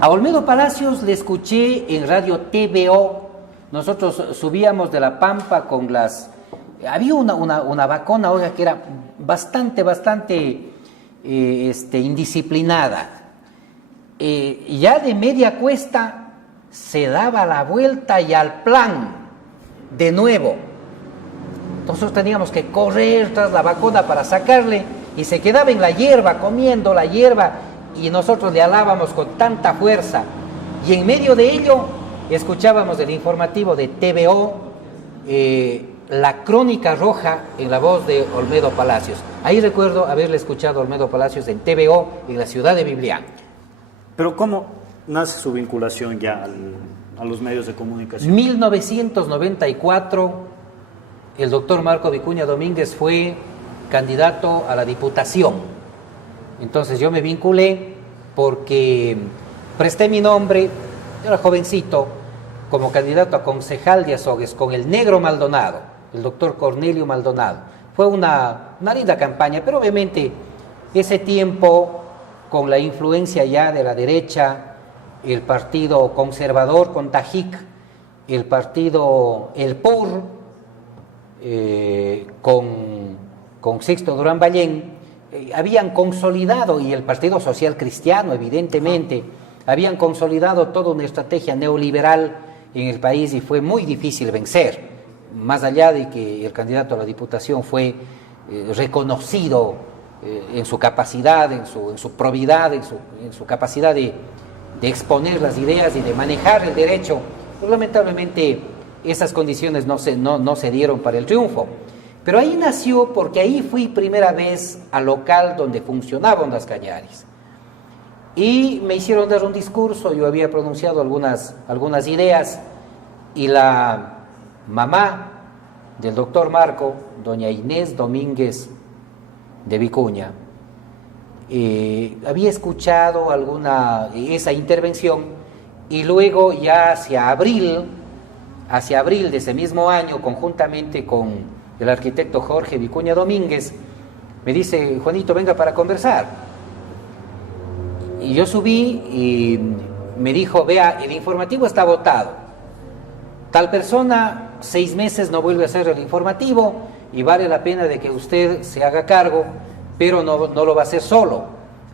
A Olmedo Palacios le escuché en Radio TVO. Nosotros subíamos de La Pampa con había una vacona, oiga, que era bastante indisciplinada. Y ya de media cuesta se daba la vuelta y al plan de nuevo. Nosotros teníamos que correr tras la vacuna para sacarle, y se quedaba en la hierba, comiendo la hierba, y nosotros le alábamos con tanta fuerza. Y en medio de ello escuchábamos el informativo de TVO, la Crónica Roja, en la voz de Olmedo Palacios. Ahí recuerdo haberle escuchado a Olmedo Palacios en TVO en la ciudad de Biblián. Pero ¿cómo nace su vinculación ya a los medios de comunicación? 1994, el doctor Marco Vicuña Domínguez fue candidato a la diputación. Entonces yo me vinculé porque presté mi nombre, era jovencito, como candidato a concejal de Azogues con el negro Maldonado, el doctor Cornelio Maldonado. Fue una linda campaña, pero obviamente ese tiempo, con la influencia ya de la derecha, el partido conservador con Tajic, el partido El PUR, con Sixto Durán Ballén, habían consolidado, y el Partido Social Cristiano, evidentemente, habían consolidado toda una estrategia neoliberal en el país, y fue muy difícil vencer, más allá de que el candidato a la diputación fue reconocido en su capacidad, en su probidad, en su capacidad de exponer las ideas y de manejar el derecho. Pero lamentablemente esas condiciones no se dieron para el triunfo. Pero ahí nació porque ahí fui primera vez al local donde funcionaba Ondas Cañaris. Y me hicieron dar un discurso, yo había pronunciado algunas ideas, y la mamá del doctor Marco, doña Inés Domínguez de Vicuña, había escuchado esa intervención, y luego ya hacia abril de ese mismo año, conjuntamente con el arquitecto Jorge Vicuña Domínguez, me dice: Juanito, venga para conversar. Y yo subí y me dijo: vea, el informativo está votado, tal persona 6 meses no vuelve a hacer el informativo y vale la pena de que usted se haga cargo, pero no lo va a hacer solo,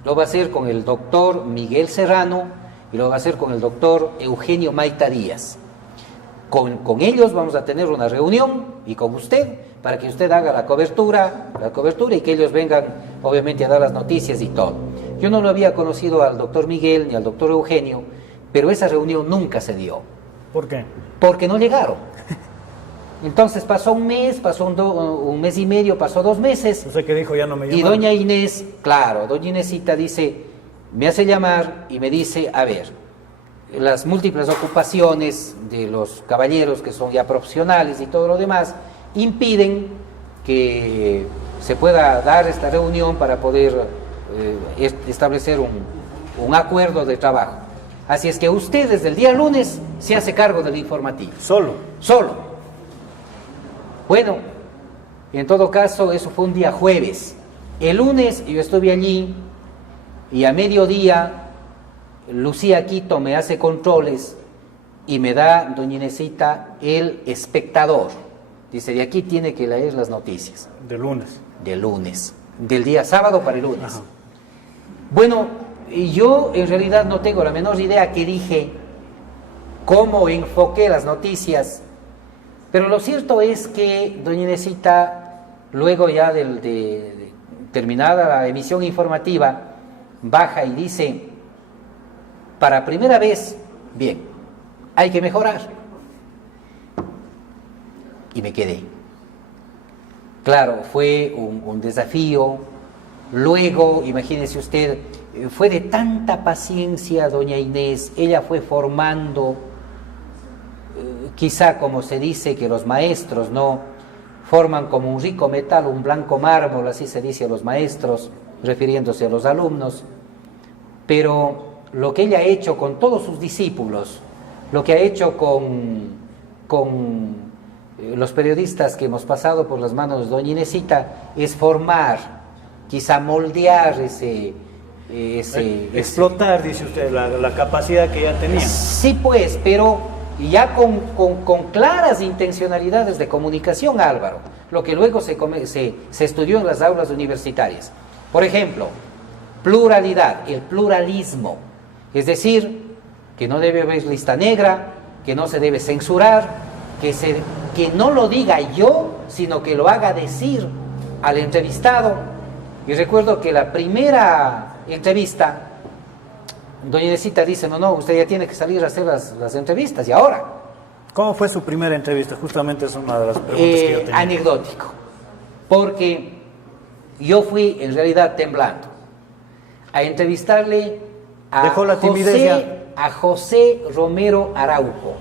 lo va a hacer con el doctor Miguel Serrano y lo va a hacer con el doctor Eugenio Maita Díaz. Con ellos vamos a tener una reunión, y con usted, para que usted haga la cobertura y que ellos vengan obviamente a dar las noticias y todo. Yo no lo había conocido al doctor Miguel ni al doctor Eugenio, pero esa reunión nunca se dio. ¿Por qué? Porque no llegaron. Entonces pasó un mes, pasó un mes y medio, pasó 2 meses. Usted que dijo: ya no me llamaron. Y doña Inés, claro, doña Inésita dice, me hace llamar y me dice: a ver, las múltiples ocupaciones de los caballeros, que son ya profesionales y todo lo demás, impiden que se pueda dar esta reunión para poder establecer un acuerdo de trabajo. Así es que usted desde el día lunes se hace cargo del informativo. ¿Solo? Solo. Bueno, en todo caso, eso fue un día jueves. El lunes yo estuve allí y a mediodía Lucía Quito me hace controles y me da doña Inesita El Espectador. Dice: de aquí tiene que leer las noticias. De lunes. De lunes. Del día sábado para el lunes. Ajá. Bueno, yo en realidad no tengo la menor idea qué dije, cómo enfoqué las noticias, pero lo cierto es que doña Inesita, luego ya de terminada la emisión informativa, baja y dice: para primera vez, bien, hay que mejorar. Y me quedé. Claro, fue un desafío. Luego, imagínese usted, fue de tanta paciencia doña Inés, ella fue formando, quizá como se dice que los maestros, ¿no?, forman como un rico metal, un blanco mármol, así se dice a los maestros, refiriéndose a los alumnos. Pero lo que ella ha hecho con todos sus discípulos, lo que ha hecho con los periodistas que hemos pasado por las manos de doña Inesita, es formar, quizá moldear explotar, dice usted, la capacidad que ya tenía. Sí, pues, pero ya con claras intencionalidades de comunicación, Álvaro, lo que luego se estudió en las aulas universitarias. Por ejemplo, pluralidad, el pluralismo, es decir, que no debe haber lista negra, que no se debe censurar, que no lo diga yo, sino que lo haga decir al entrevistado. Y recuerdo que la primera entrevista, doña Inesita dice: no, usted ya tiene que salir a hacer las entrevistas, y ahora. ¿Cómo fue su primera entrevista? Justamente es una de las preguntas que yo tenía. Anecdótico, porque yo fui en realidad temblando a entrevistarle a José Romero Araujo.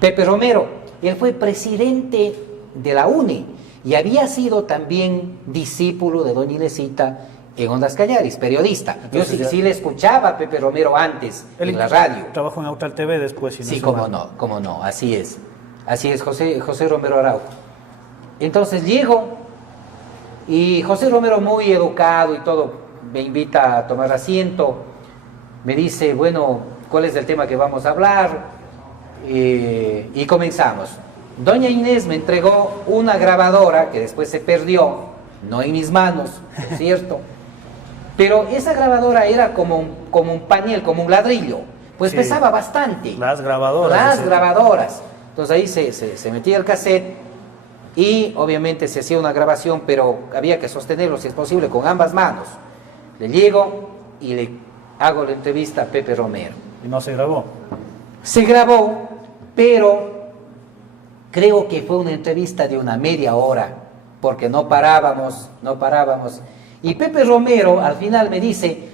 Pepe Romero, él fue presidente de la UNE y había sido también discípulo de doña Inesita en Ondas Cañaris, periodista. Entonces, yo sí le escuchaba a Pepe Romero antes en la radio. Trabajó en Austral TV después. Si no sí, cómo no, así es, José Romero Araujo. Entonces llego y José Romero, muy educado y todo, me invita a tomar asiento, me dice: bueno, ¿cuál es el tema que vamos a hablar? Y comenzamos. Doña Inés me entregó una grabadora que después se perdió, no en mis manos, es cierto, pero esa grabadora era como un pañel, como un ladrillo, pues sí, pesaba bastante. Las grabadoras. Entonces ahí se metía el cassette y obviamente se hacía una grabación, pero había que sostenerlo, si es posible, con ambas manos. Le llego y le hago la entrevista a Pepe Romero. ¿Y no se grabó? Se grabó, pero creo que fue una entrevista de una media hora. porque no parábamos. Y Pepe Romero al final me dice,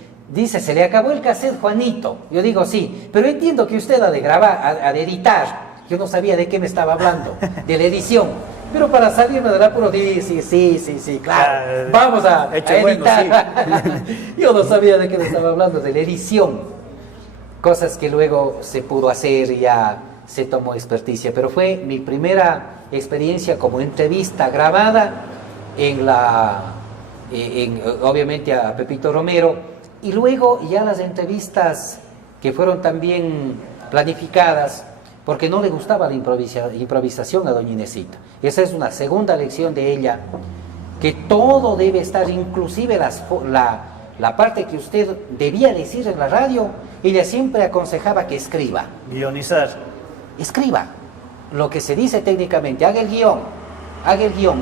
se le acabó el cassette, Juanito. Yo digo, sí, pero entiendo que usted ha de grabar, ha de editar. Yo no sabía de qué me estaba hablando, de la edición. Pero para salirme del apuro, sí, claro, vamos a editar. Bueno, sí. Yo no sabía de qué me estaba hablando, de la edición. Cosas que luego se pudo hacer y ya se tomó experticia. Pero fue mi primera experiencia como entrevista grabada obviamente a Pepito Romero. Y luego ya las entrevistas que fueron también planificadas, porque no le gustaba la improvisación a doña Inesita. Esa es una segunda lección de ella, que todo debe estar, inclusive la parte que usted debía decir en la radio, ella siempre aconsejaba que escriba. Guionizar. Escriba lo que se dice técnicamente, haga el guión,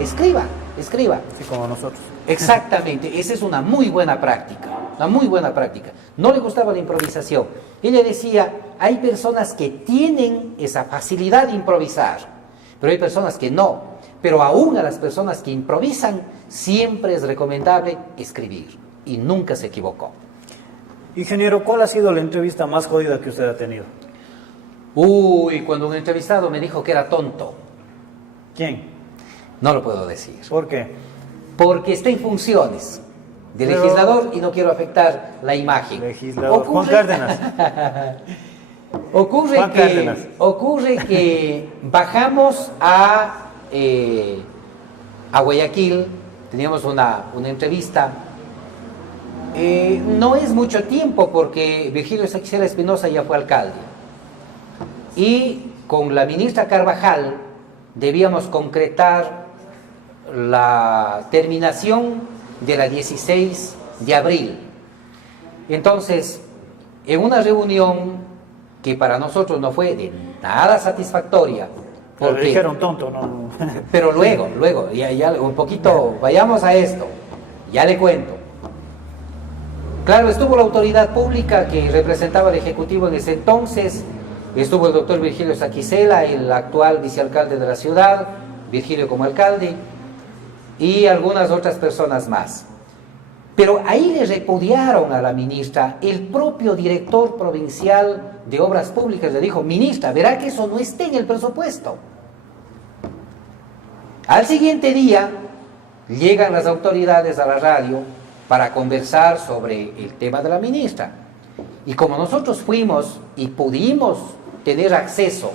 escriba. Así como nosotros. Exactamente, esa es una muy buena práctica. No le gustaba la improvisación. Ella decía, hay personas que tienen esa facilidad de improvisar, pero hay personas que no. Pero aún a las personas que improvisan, siempre es recomendable escribir. Y nunca se equivocó. Ingeniero, ¿cuál ha sido la entrevista más jodida que usted ha tenido? Cuando un entrevistado me dijo que era tonto. ¿Quién? No lo puedo decir. ¿Por qué? Porque está en funciones de legislador y no quiero afectar la imagen. Legislador. Juan Cárdenas. Ocurre que bajamos a Guayaquil, teníamos una entrevista. No es mucho tiempo porque Virgilio Saquicela Espinosa ya fue alcalde. Y con la ministra Carvajal debíamos concretar la terminación de la 16 de abril. Entonces, en una reunión que para nosotros no fue de nada satisfactoria, porque dijeron tonto, ¿no? Pero luego, ya un poquito, vayamos a esto, ya le cuento. Claro, estuvo la autoridad pública que representaba al Ejecutivo en ese entonces, estuvo el doctor Virgilio Saquicela, el actual vicealcalde de la ciudad, Virgilio como alcalde, y algunas otras personas más. Pero ahí le repudiaron a la ministra. El propio director provincial de Obras Públicas le dijo, ministra, verá que eso no esté en el presupuesto. Al siguiente día, llegan las autoridades a la radio para conversar sobre el tema de la ministra. Y como nosotros fuimos y pudimos tener acceso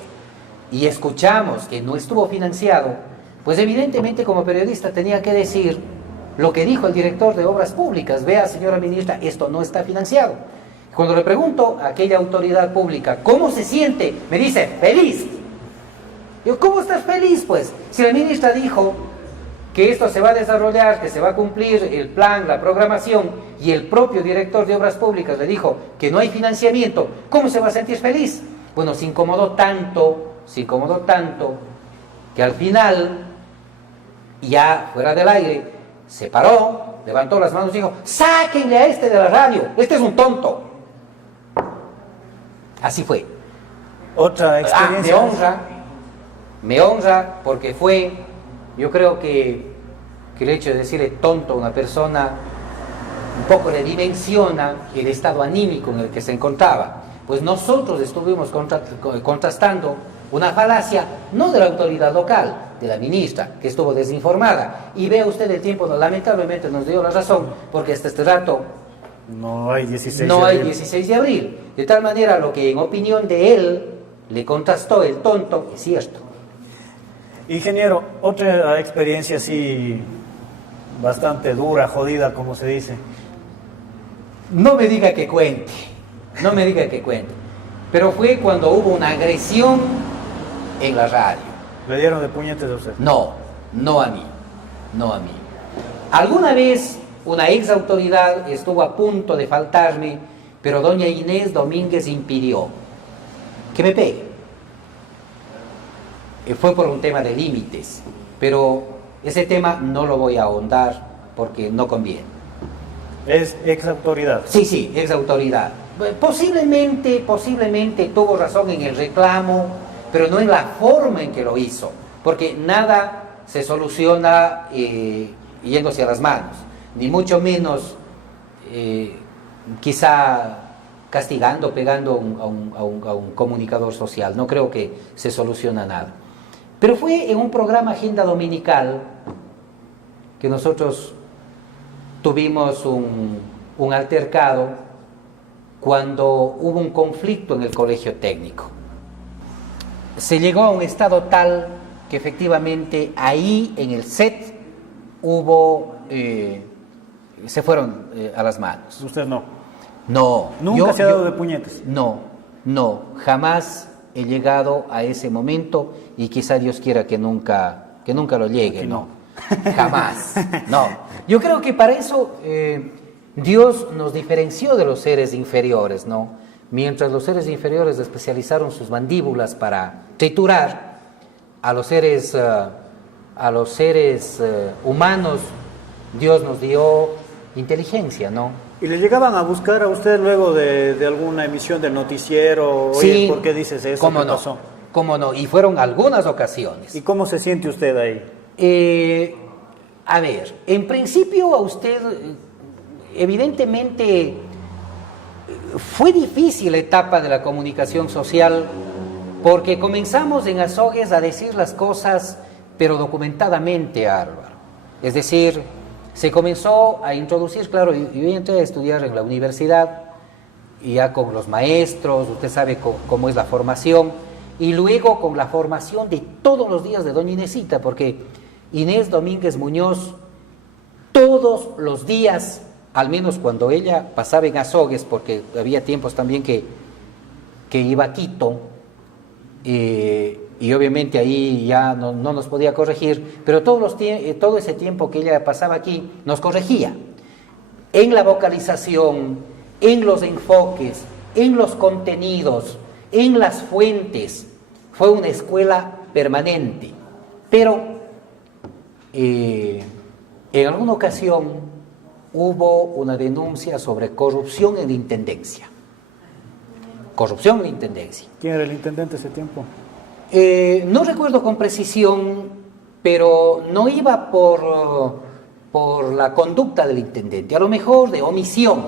y escuchamos que no estuvo financiado, pues evidentemente como periodista tenía que decir lo que dijo el director de Obras Públicas. Vea, señora ministra, esto no está financiado. Cuando le pregunto a aquella autoridad pública, ¿cómo se siente? Me dice, feliz. Yo, ¿cómo estás feliz, pues? Si la ministra dijo que esto se va a desarrollar, que se va a cumplir el plan, la programación, y el propio director de Obras Públicas le dijo que no hay financiamiento, ¿cómo se va a sentir feliz? Bueno, se incomodó tanto, que al final, ya fuera del aire, se paró, levantó las manos y dijo, sáquenle a este de la radio, este es un tonto. Así fue. Otra experiencia. Me honra porque fue, yo creo que el hecho de decirle tonto a una persona un poco le dimensiona el estado anímico en el que se encontraba. Pues nosotros estuvimos contrastando una falacia, no de la autoridad local, de la ministra, que estuvo desinformada. Y vea usted, el tiempo lamentablemente nos dio la razón, porque hasta este rato no hay 16 de abril. De tal manera, lo que en opinión de él le contrastó el tonto es cierto. Ingeniero, otra experiencia así bastante dura, jodida, como se dice. No me diga que cuente. Pero fue cuando hubo una agresión en la radio. ¿Le dieron de puñetes a usted? No a mí. Alguna vez una ex autoridad estuvo a punto de faltarme, pero doña Inés Domínguez impidió que me pegue. Fue por un tema de límites, pero ese tema no lo voy a ahondar porque no conviene. ¿Es ex autoridad? Sí, ex autoridad. Posiblemente tuvo razón en el reclamo, pero no en la forma en que lo hizo, porque nada se soluciona yéndose a las manos, ni mucho menos quizá castigando, pegando a un comunicador social. No creo que se soluciona nada. Pero fue en un programa Agenda Dominical que nosotros tuvimos un altercado cuando hubo un conflicto en el colegio técnico. Se llegó a un estado tal que efectivamente ahí en el set hubo, se fueron a las manos. Usted no. No. ¿Nunca se ha dado de puñetes? No, jamás he llegado a ese momento y quizá Dios quiera que nunca lo llegue. Aquí no. Jamás, no. Yo creo que para eso Dios nos diferenció de los seres inferiores, ¿no? Mientras los seres inferiores especializaron sus mandíbulas para triturar, a los seres humanos Dios nos dio inteligencia, ¿no? ¿Y le llegaban a buscar a usted luego de alguna emisión del noticiero? Oye, Sí, ¿por qué dices eso? ¿cómo ¿Qué no? pasó? ¿Cómo no? Y fueron algunas ocasiones. ¿Y cómo se siente usted ahí? A ver, en principio a usted, evidentemente, fue difícil la etapa de la comunicación social porque comenzamos en Azogues a decir las cosas, pero documentadamente, Álvaro. Es decir, se comenzó a introducir, claro, yo entré a estudiar en la universidad, y ya con los maestros, usted sabe cómo es la formación, y luego con la formación de todos los días de doña Inesita, porque Inés Domínguez Muñoz, todos los días, al menos cuando ella pasaba en Azogues, porque había tiempos también que iba a Quito, y obviamente ahí ya no nos podía corregir, pero todo ese tiempo que ella pasaba aquí, nos corregía en la vocalización, en los enfoques, en los contenidos, en las fuentes. Fue una escuela permanente, pero en alguna ocasión hubo una denuncia sobre corrupción en la intendencia. Corrupción en la intendencia. ¿Quién era el intendente ese tiempo? No recuerdo con precisión, pero no iba por la conducta del intendente, a lo mejor de omisión,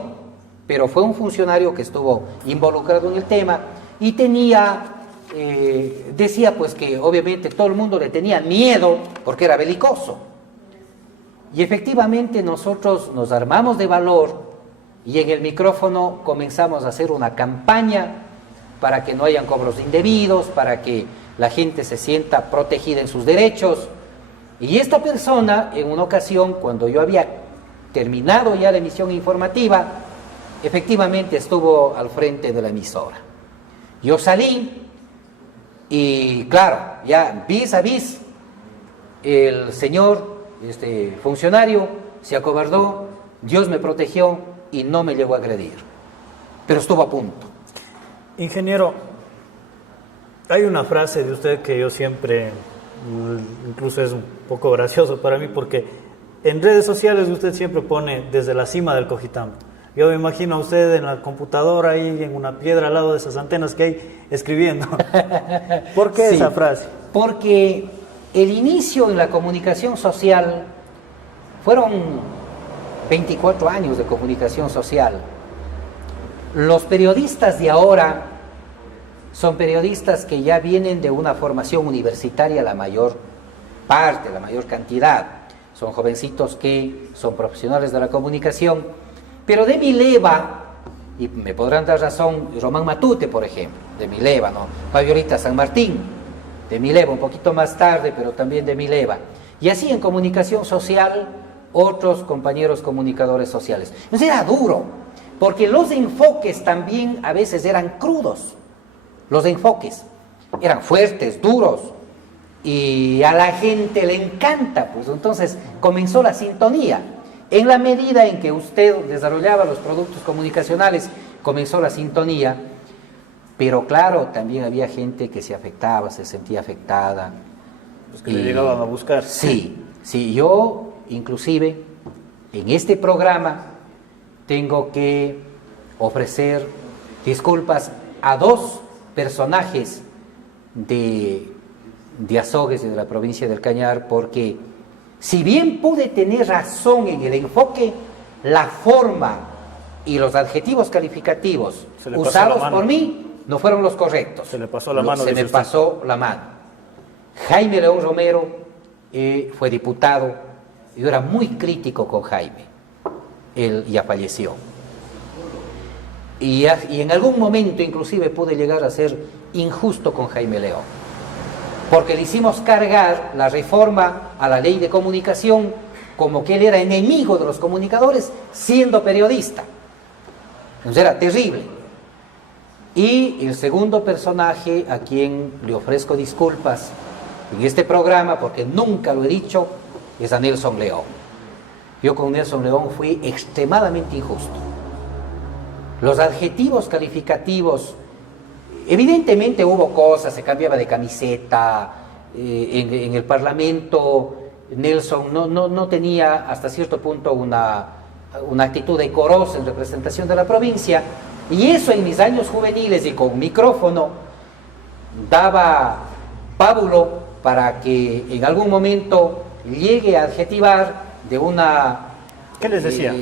pero fue un funcionario que estuvo involucrado en el tema y decía pues que obviamente todo el mundo le tenía miedo porque era belicoso. Y efectivamente nosotros nos armamos de valor y en el micrófono comenzamos a hacer una campaña para que no hayan cobros indebidos, para que la gente se sienta protegida en sus derechos. Y esta persona, en una ocasión, cuando yo había terminado ya la emisión informativa, efectivamente estuvo al frente de la emisora. Yo salí y, claro, ya vis a vis, el señor, funcionario, se acobardó, Dios me protegió y no me llegó a agredir. Pero estuvo a punto. Ingeniero, hay una frase de usted que yo siempre, incluso es un poco gracioso para mí, porque en redes sociales usted siempre pone desde la cima del Cojitambo. Yo me imagino a usted en la computadora ahí en una piedra al lado de esas antenas que hay escribiendo. ¿Por qué esa frase? Porque el inicio en la comunicación social fueron 24 años de comunicación social. Los periodistas de ahora son periodistas que ya vienen de una formación universitaria la mayor parte, la mayor cantidad. Son jovencitos que son profesionales de la comunicación, pero de mi leva, y me podrán dar razón, Román Matute, por ejemplo, de mi leva, ¿no? Fabiolita San Martín, de mi leva, un poquito más tarde, pero también de mi leva. Y así en comunicación social, otros compañeros comunicadores sociales. Entonces era duro, porque los enfoques también a veces eran crudos. Los enfoques eran fuertes, duros, y a la gente le encanta, pues entonces comenzó la sintonía. En la medida en que usted desarrollaba los productos comunicacionales, comenzó la sintonía, pero claro, también había gente que se afectaba, se sentía afectada. Los que le llegaban a buscar. Sí, yo inclusive en este programa tengo que ofrecer disculpas a dos personajes de de Azogues y de la provincia del Cañar, porque si bien pude tener razón en el enfoque, la forma y los adjetivos calificativos usados por mí no fueron los correctos. Se le pasó la mano. Se me pasó la mano. Jaime León Romero fue diputado. Yo era muy crítico con Jaime. Él ya falleció. Y en algún momento inclusive pude llegar a ser injusto con Jaime León, porque le hicimos cargar la reforma a la ley de comunicación como que él era enemigo de los comunicadores siendo periodista. Entonces era terrible. Y el segundo personaje a quien le ofrezco disculpas en este programa, porque nunca lo he dicho, es a Nelson León. Yo con Nelson León fui extremadamente injusto. Los adjetivos calificativos, evidentemente hubo cosas, se cambiaba de camiseta, en el Parlamento Nelson no tenía hasta cierto punto una actitud decorosa en representación de la provincia, y eso en mis años juveniles y con micrófono daba pábulo para que en algún momento llegue a adjetivar de una... ¿Qué les decía?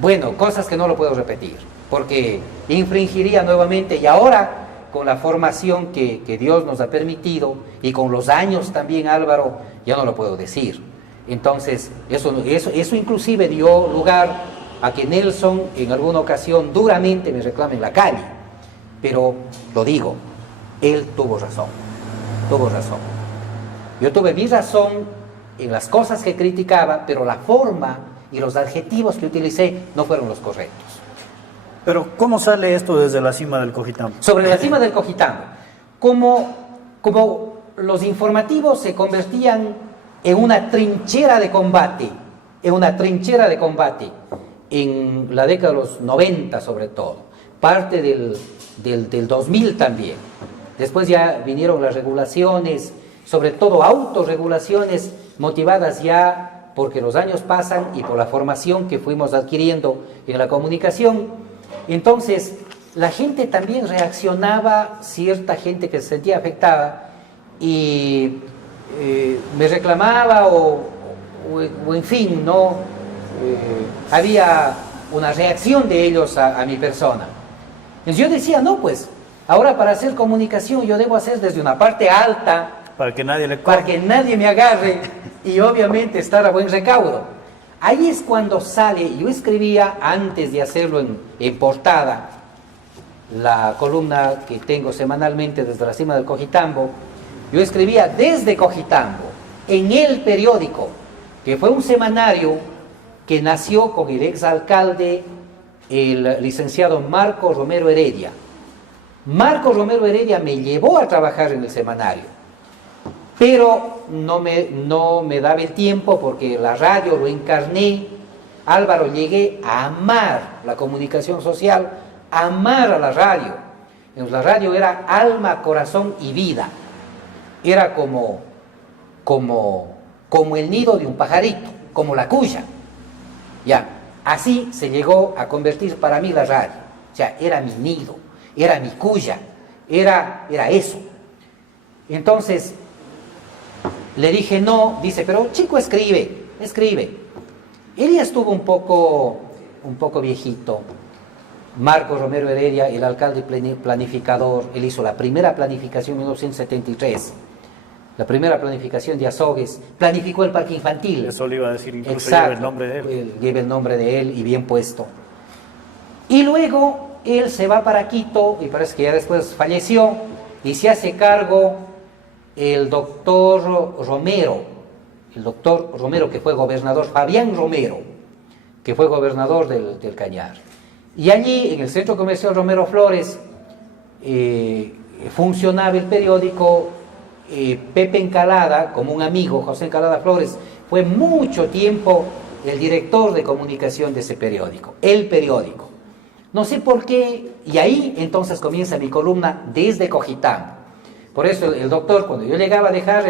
Bueno, cosas que no lo puedo repetir, porque infringiría nuevamente, y ahora con la formación que Dios nos ha permitido y con los años también, Álvaro, ya no lo puedo decir. Entonces, eso inclusive dio lugar a que Nelson en alguna ocasión duramente me reclame en la calle. Pero lo digo, él tuvo razón. Yo tuve mi razón en las cosas que criticaba, pero la forma y los adjetivos que utilicé no fueron los correctos. Pero, ¿cómo sale esto desde la cima del Cojitambo? Sobre la cima del Cojitambo, como los informativos se convertían en una trinchera de combate, en la década de los 90 sobre todo, parte del 2000 también. Después ya vinieron las regulaciones, sobre todo autorregulaciones motivadas ya porque los años pasan y por la formación que fuimos adquiriendo en la comunicación. Entonces, la gente también reaccionaba, cierta gente que se sentía afectada y me reclamaba o en fin, ¿no? Había una reacción de ellos a mi persona. Entonces yo decía, no, pues, ahora para hacer comunicación yo debo hacer desde una parte alta, para que nadie me agarre y obviamente estar a buen recaudo. Ahí es cuando sale, yo escribía antes de hacerlo en portada, la columna que tengo semanalmente desde la cima del Cojitambo, yo escribía desde Cojitambo, en El Periódico, que fue un semanario que nació con el exalcalde, el licenciado Marco Romero Heredia. Marco Romero Heredia me llevó a trabajar en el semanario, pero no me daba el tiempo porque la radio lo encarné. Álvaro, llegué a amar la comunicación social, a amar a la radio. Entonces, la radio era alma, corazón y vida. Era como el nido de un pajarito, como la cuya. Ya, así se llegó a convertir para mí la radio. O sea, era mi nido, era mi cuya, era eso. Entonces, le dije no, dice, pero chico, escribe. Él ya estuvo un poco viejito. Marco Romero Heredia, el alcalde planificador, él hizo la primera planificación en 1973, la primera planificación de Azogues, planificó el parque infantil. Eso le iba a decir, incluso exacto, lleva el nombre de él. Lleva el nombre de él y bien puesto. Y luego él se va para Quito y parece que ya después falleció y se hace cargo el doctor Romero, que fue gobernador, Fabián Romero, que fue gobernador del Cañar. Y allí, en el Centro Comercial Romero Flores, funcionaba el periódico. Pepe Encalada, como un amigo, José Encalada Flores, fue mucho tiempo el director de comunicación de ese periódico, El Periódico. No sé por qué, y ahí entonces comienza mi columna desde Cojitambo. Por eso el doctor, cuando yo llegaba a dejar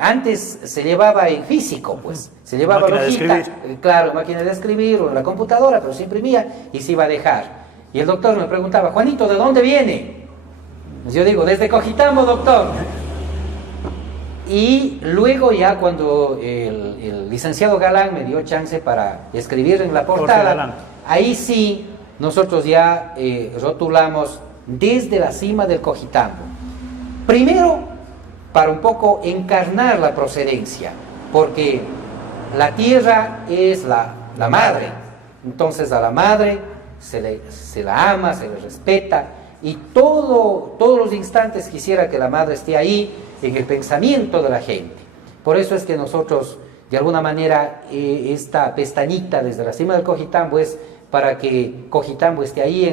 antes se llevaba en físico, pues, se llevaba la hojita, claro, máquina de escribir o en la computadora, pero se imprimía y se iba a dejar. Y el doctor me preguntaba, Juanito, ¿de dónde viene? Pues yo digo, desde Cojitambo, doctor. Y luego ya cuando el licenciado Galán me dio chance para escribir en la portada, ahí sí nosotros ya rotulamos desde la cima del Cojitambo. Primero, para un poco encarnar la procedencia, porque la tierra es la madre, entonces a la madre se la ama, se le respeta, y todos los instantes quisiera que la madre esté ahí en el pensamiento de la gente. Por eso es que nosotros, de alguna manera, esta pestañita desde la cima del Cojitambo es para que Cojitambo esté ahí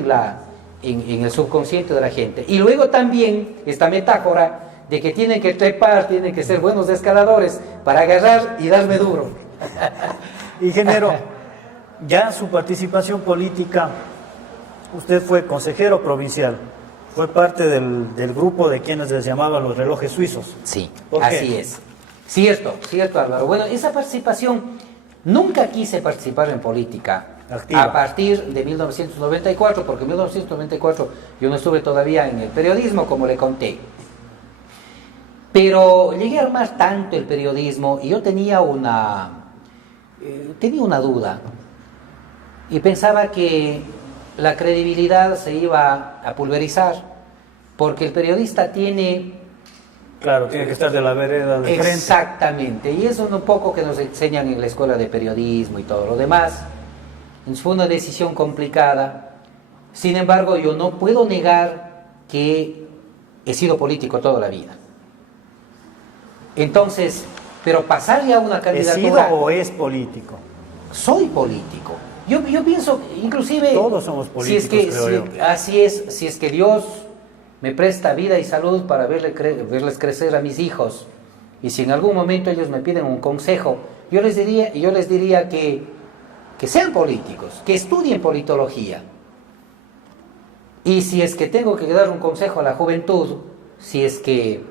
en el subconsciente de la gente. Y luego también esta metáfora de que tienen que trepar, tienen que ser buenos escaladores para agarrar y darme duro. Ingeniero, ya su participación política, usted fue consejero provincial, fue parte del grupo de quienes les llamaban los relojes suizos. Sí, así es. Cierto, Álvaro. Bueno, esa participación, nunca quise participar en política activa a partir de 1994, porque en 1994 yo no estuve todavía en el periodismo, como le conté. Pero llegué a armar tanto el periodismo y yo tenía una duda y pensaba que la credibilidad se iba a pulverizar porque el periodista tiene... Claro, tiene que estar de la vereda de frente. Exactamente, y eso es un poco que nos enseñan en la escuela de periodismo y todo lo demás. Fue una decisión complicada. Sin embargo, yo no puedo negar que he sido político toda la vida. Entonces, pero pasar ya a una candidatura... ¿He sido o es político? Soy político. Yo pienso, inclusive... Todos somos políticos, así es, si es que Dios me presta vida y salud para verles crecer a mis hijos, y si en algún momento ellos me piden un consejo, yo les diría que sean políticos, que estudien politología. Y si es que tengo que dar un consejo a la juventud, si es que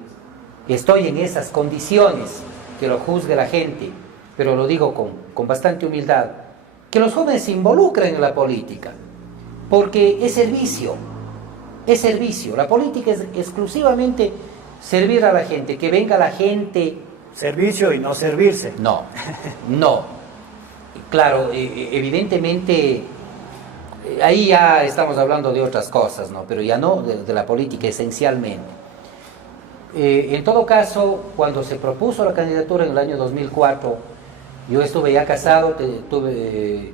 estoy en esas condiciones, que lo juzgue la gente, pero lo digo con bastante humildad, que los jóvenes se involucren en la política, porque es servicio, la política es exclusivamente servir a la gente, que venga la gente... Servicio y no servirse. No. Claro, evidentemente, ahí ya estamos hablando de otras cosas, ¿no? Pero ya no de la política esencialmente. En todo caso, cuando se propuso la candidatura en el año 2004, yo estuve ya casado,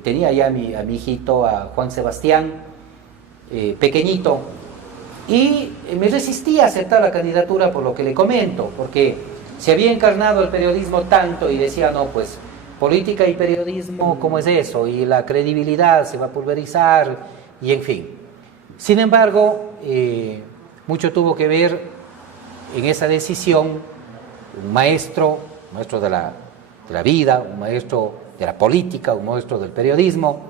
tenía ya a mi hijito, a Juan Sebastián, pequeñito, y me resistí a aceptar la candidatura por lo que le comento, porque se había encarnado el periodismo tanto y decía, no, pues política y periodismo, ¿cómo es eso? Y la credibilidad se va a pulverizar, y en fin. Sin embargo, mucho tuvo que ver en esa decisión un maestro de la vida, un maestro de la política, un maestro del periodismo,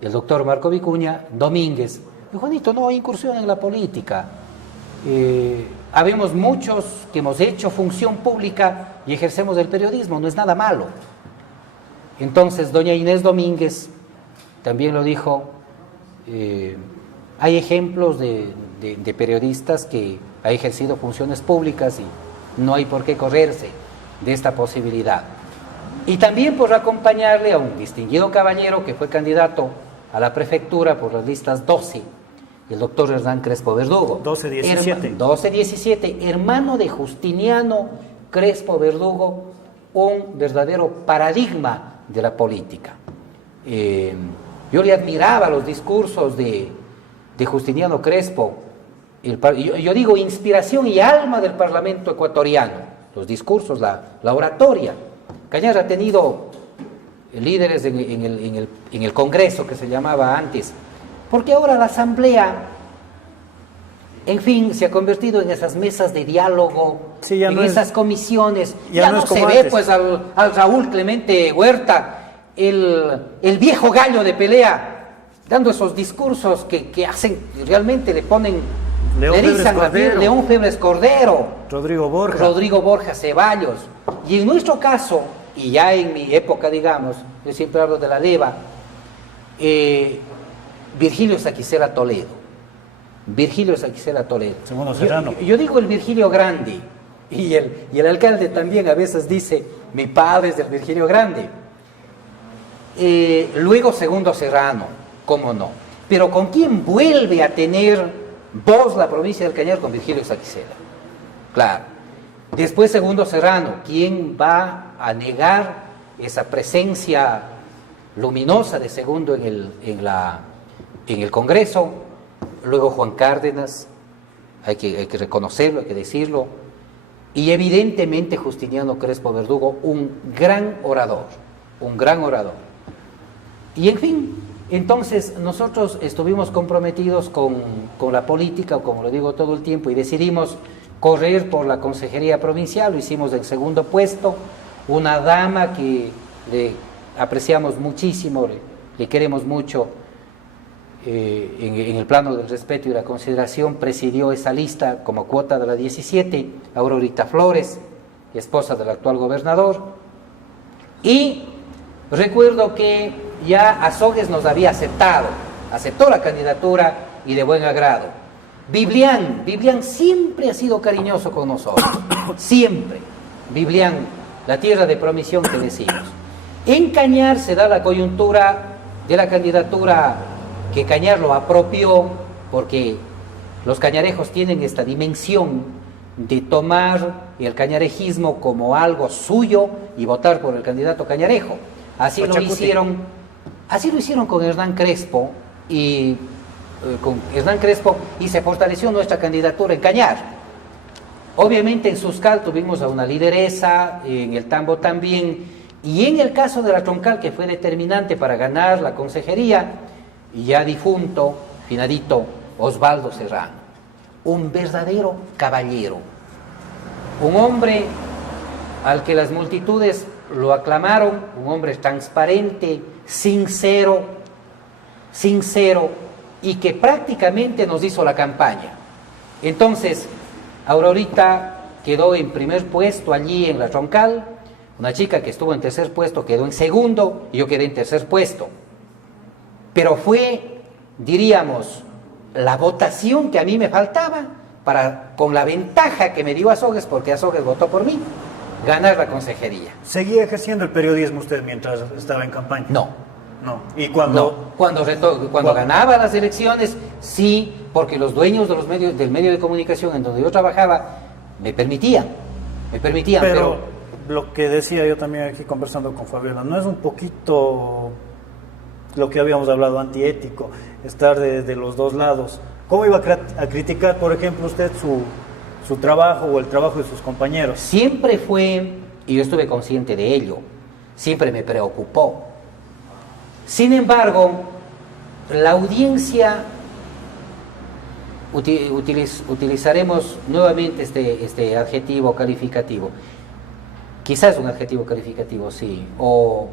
el doctor Marco Vicuña Domínguez. Dijo, Juanito, no incursión en la política. Habemos muchos que hemos hecho función pública y ejercemos el periodismo, no es nada malo. Entonces, doña Inés Domínguez también lo dijo, hay ejemplos de periodistas que han ejercido funciones públicas y no hay por qué correrse de esta posibilidad. Y también por acompañarle a un distinguido caballero que fue candidato a la prefectura por las listas 12, el doctor Hernán Crespo Verdugo. 12-17, hermano de Justiniano Crespo Verdugo, un verdadero paradigma de la política. Yo le admiraba los discursos de Justiniano Crespo, yo digo inspiración y alma del Parlamento ecuatoriano, los discursos, la oratoria. Cañar ha tenido líderes en el Congreso, que se llamaba antes, porque ahora la Asamblea, en fin, se ha convertido en esas mesas de diálogo, sí, en esas comisiones. Ya no se ve pues al Raúl Clemente Huerta, el viejo gallo de pelea, dando esos discursos que hacen, realmente le ponen, León Febres Cordero, Rodrigo Borja Ceballos. Y en nuestro caso, y ya en mi época, digamos, yo siempre hablo de la leva, Virgilio Saquicela Toledo. Segundo Serrano. Yo digo el Virgilio grande, Y el alcalde también a veces dice, mi padre es del Virgilio Grande. Luego Segundo Serrano, cómo no. Pero ¿con quién vuelve a tener voz la provincia del Cañar? Con Virgilio Saquicela. Claro. Después Segundo Serrano, ¿quién va a negar esa presencia luminosa de Segundo en el Congreso? Luego Juan Cárdenas, hay que reconocerlo, hay que decirlo. Y evidentemente Justiniano Crespo Verdugo, un gran orador. Y en fin, entonces nosotros estuvimos comprometidos con la política, como lo digo todo el tiempo, y decidimos correr por la consejería provincial. Lo hicimos en segundo puesto. Una dama que le apreciamos muchísimo, le queremos mucho, en el plano del respeto y la consideración, presidió esa lista como cuota de la 17, Aurorita Flores, esposa del actual gobernador. Y recuerdo que ya Azogues nos había aceptó la candidatura y de buen agrado. Viblián siempre ha sido cariñoso con nosotros, siempre. Viblián, la tierra de promisión que decimos. En Cañar se da la coyuntura de la candidatura que Cañar lo apropió, porque los cañarejos tienen esta dimensión de tomar el cañarejismo como algo suyo y votar por el candidato cañarejo. Así lo hicieron con Hernán Crespo y se fortaleció nuestra candidatura en Cañar. Obviamente en Suscal tuvimos a una lideresa, en el Tambo también, y en el caso de la Troncal, que fue determinante para ganar la consejería, ya difunto, finadito, Osvaldo Serrano, un verdadero caballero, un hombre al que las multitudes lo aclamaron, un hombre transparente, sincero, y que prácticamente nos hizo la campaña. Entonces, Aurorita quedó en primer puesto allí en la Troncal, una chica que estuvo en tercer puesto quedó en segundo, y yo quedé en tercer puesto. Pero fue, diríamos, la votación que a mí me faltaba para, con la ventaja que me dio Azogues, porque Azogues votó por mí, ganar la consejería. ¿Seguía ejerciendo el periodismo usted mientras estaba en campaña? No. ¿Y cuando? Cuando ganaba las elecciones, sí, porque los dueños de los medios, del medio de comunicación en donde yo trabajaba, me permitían, pero lo que decía yo también aquí conversando con Fabiola, ¿no es un poquito lo que habíamos hablado, antiético, estar de los dos lados? ¿Cómo iba a criticar, por ejemplo, usted su trabajo o el trabajo de sus compañeros? Siempre fue, y yo estuve consciente de ello, siempre me preocupó. Sin embargo, la audiencia, utilizaremos nuevamente este adjetivo calificativo, quizás un adjetivo calificativo, sí, o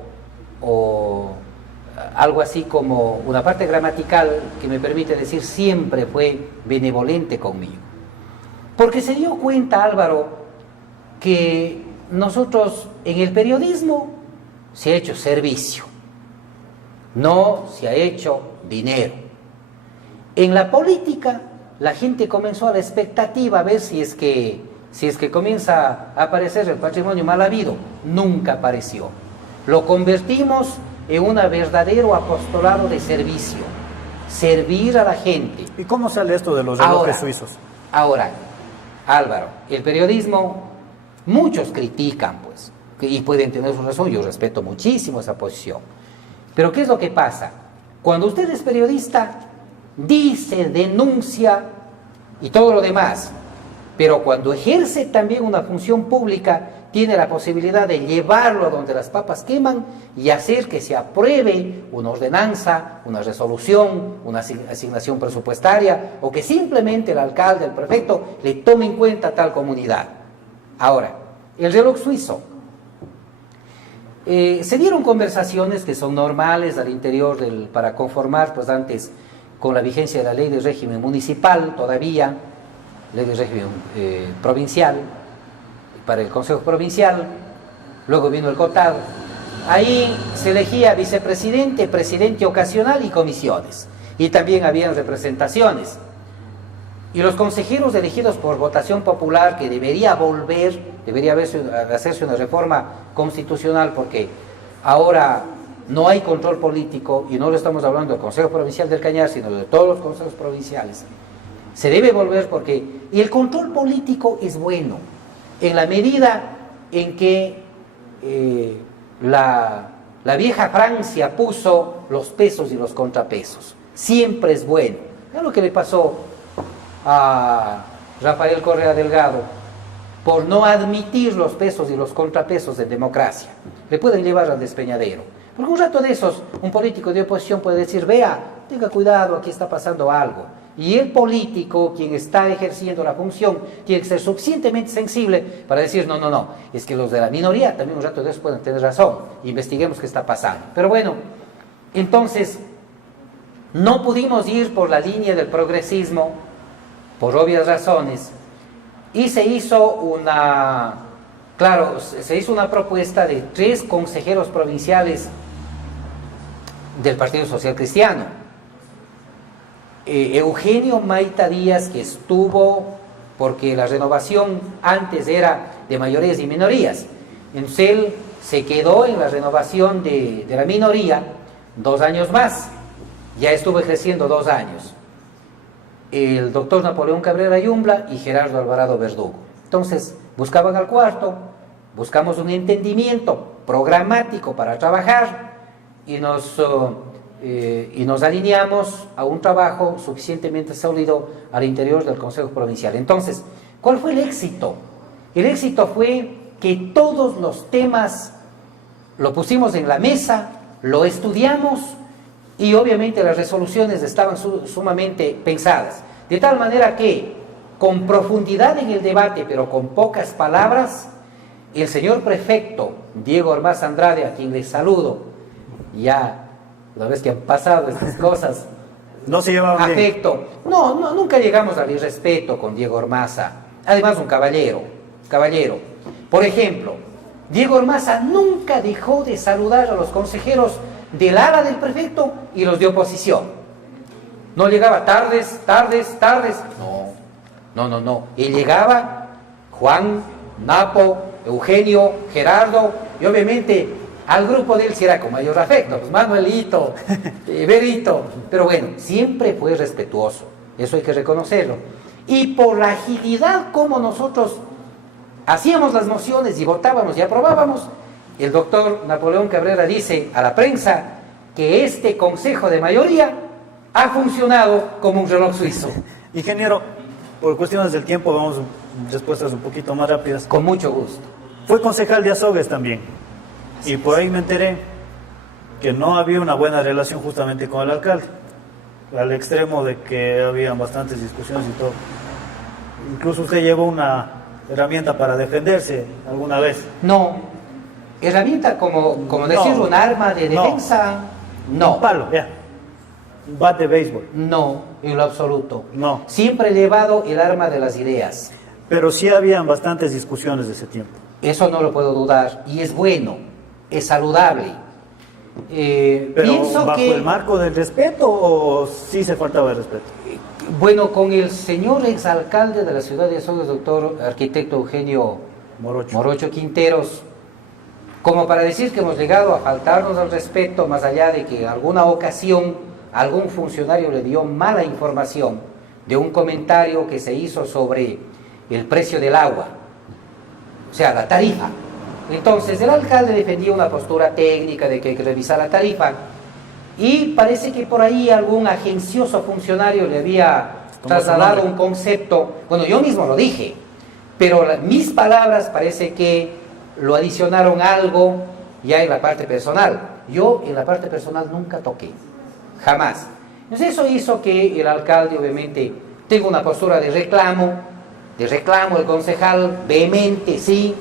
algo así como una parte gramatical que me permite decir siempre fue benevolente conmigo. Porque se dio cuenta, Álvaro, que nosotros en el periodismo se ha hecho servicio, no se ha hecho dinero. En la política la gente comenzó a la expectativa a ver si es que comienza a aparecer el patrimonio mal habido. Nunca apareció. Lo convertimos en un verdadero apostolado de servicio, servir a la gente. ¿Y cómo sale esto de los relojes suizos? Ahora, Álvaro, el periodismo, muchos critican, pues, y pueden tener su razón, yo respeto muchísimo esa posición. Pero ¿qué es lo que pasa? Cuando usted es periodista, dice, denuncia y todo lo demás, pero cuando ejerce también una función pública, tiene la posibilidad de llevarlo a donde las papas queman y hacer que se apruebe una ordenanza, una resolución, una asignación presupuestaria, o que simplemente el alcalde, el prefecto, le tome en cuenta a tal comunidad. Ahora, el reloj suizo. Se dieron conversaciones que son normales al interior para conformar, pues antes, con la vigencia de la ley de régimen municipal, todavía, ley de régimen provincial, para el Consejo Provincial, luego vino el COTAD. Ahí se elegía vicepresidente, presidente ocasional y comisiones. Y también habían representaciones. Y los consejeros elegidos por votación popular, que debería hacerse una reforma constitucional, porque ahora no hay control político, y no lo estamos hablando del Consejo Provincial del Cañar, sino de todos los consejos provinciales. Se debe volver porque el control político es bueno, en la medida en que la vieja Francia puso los pesos y los contrapesos. Siempre es bueno. Es lo que le pasó a Rafael Correa Delgado por no admitir los pesos y los contrapesos de democracia. Le pueden llevar al despeñadero. Porque un rato de esos, un político de oposición puede decir, vea, tenga cuidado, aquí está pasando algo. Y el político, quien está ejerciendo la función, tiene que ser suficientemente sensible para decir, no, es que los de la minoría también un rato de eso pueden tener razón, investiguemos qué está pasando. Pero bueno, entonces, no pudimos ir por la línea del progresismo, por obvias razones, y se hizo una propuesta de 3 consejeros provinciales del Partido Social Cristiano. Eugenio Maita Díaz, que estuvo, porque la renovación antes era de mayorías y minorías, entonces él se quedó en la renovación de la minoría 2 años más, ya estuvo ejerciendo 2 años. El doctor Napoleón Cabrera Yumbla y Gerardo Alvarado Verdugo. Entonces buscaban al cuarto, buscamos un entendimiento programático para trabajar y nos alineamos a un trabajo suficientemente sólido al interior del Consejo Provincial. Entonces, ¿cuál fue el éxito? El éxito fue que todos los temas lo pusimos en la mesa, lo estudiamos y obviamente las resoluciones estaban sumamente pensadas. De tal manera que, con profundidad en el debate, pero con pocas palabras, el señor prefecto Diego Ormaz Andrade, a quien les saludo, ya una vez que han pasado estas cosas, no se llevaban afecto. bien. No, nunca llegamos al irrespeto con Diego Ormaza. Además, un caballero. Por ejemplo, Diego Ormaza nunca dejó de saludar a los consejeros del ala del prefecto y los de oposición. No llegaba tardes. No. Él llegaba, Juan, Napo, Eugenio, Gerardo, y obviamente al grupo de él sí era con mayor afecto, pues Manuelito, Berito, pero bueno, siempre fue respetuoso, eso hay que reconocerlo. Y por la agilidad como nosotros hacíamos las mociones y votábamos y aprobábamos, el doctor Napoleón Cabrera dice a la prensa que este consejo de mayoría ha funcionado como un reloj suizo. Ingeniero, por cuestiones del tiempo vamos a respuestas un poquito más rápidas. Con mucho gusto. Fue concejal de Azogues también. Y por ahí me enteré que no había una buena relación justamente con el alcalde, al extremo de que habían bastantes discusiones y todo. Incluso usted llevó una herramienta para defenderse alguna vez. No, herramienta como decir un arma de defensa, no. Un palo, ya. Un bat de béisbol. No, en lo absoluto. No. Siempre he llevado el arma de las ideas. Pero sí habían bastantes discusiones de ese tiempo. Eso no lo puedo dudar, y es bueno, es saludable. Pero pienso ¿bajo que, el marco del respeto o sí se faltaba el respeto? Bueno, con el señor exalcalde de la ciudad de Azogues, doctor arquitecto Eugenio Morocho Quinteros, como para decir que hemos llegado a faltarnos al respeto, más allá de que en alguna ocasión algún funcionario le dio mala información de un comentario que se hizo sobre el precio del agua, o sea, la tarifa. Entonces el alcalde defendía una postura técnica de que hay que revisar la tarifa, y parece que por ahí algún agencioso funcionario le había trasladado un concepto. Bueno, yo mismo lo dije, pero mis palabras parece que lo adicionaron algo ya en la parte personal. Yo en la parte personal nunca toqué, jamás. Entonces eso hizo que el alcalde obviamente tenga una postura de reclamo, el concejal vehemente, sí,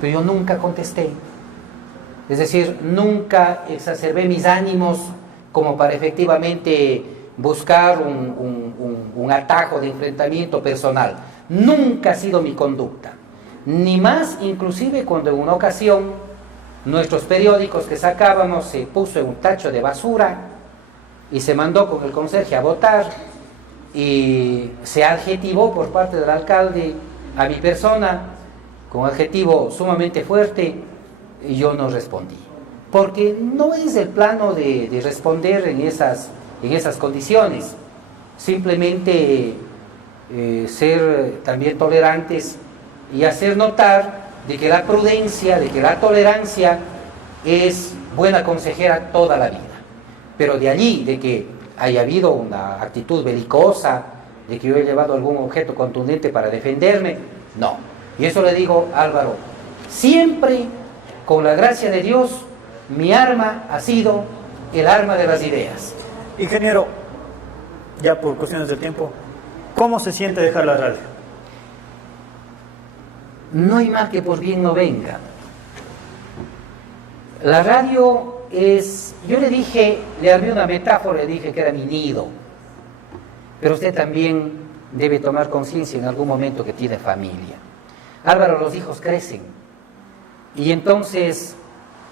pero yo nunca contesté. Es decir, nunca exacerbé mis ánimos como para efectivamente buscar un atajo de enfrentamiento personal. Nunca ha sido mi conducta. Ni más, inclusive cuando en una ocasión nuestros periódicos que sacábamos se puso en un tacho de basura y se mandó con el conserje a votar, y se adjetivó por parte del alcalde a mi persona con adjetivo sumamente fuerte y yo no respondí. Porque no es el plano de responder en esas condiciones. Simplemente ser también tolerantes y hacer notar de que la prudencia, de que la tolerancia es buena consejera toda la vida. Pero de allí, de que haya habido una actitud belicosa, de que yo he llevado algún objeto contundente para defenderme, no. Y eso le digo, Álvaro, siempre con la gracia de Dios, mi arma ha sido el arma de las ideas. Ingeniero, ya por cuestiones de tiempo, ¿cómo se siente dejar la radio? No hay mal que por bien no venga. La radio es, yo le dije, le armé una metáfora, le dije que era mi nido. Pero usted también debe tomar conciencia en algún momento que tiene familia. Álvaro, los hijos crecen y entonces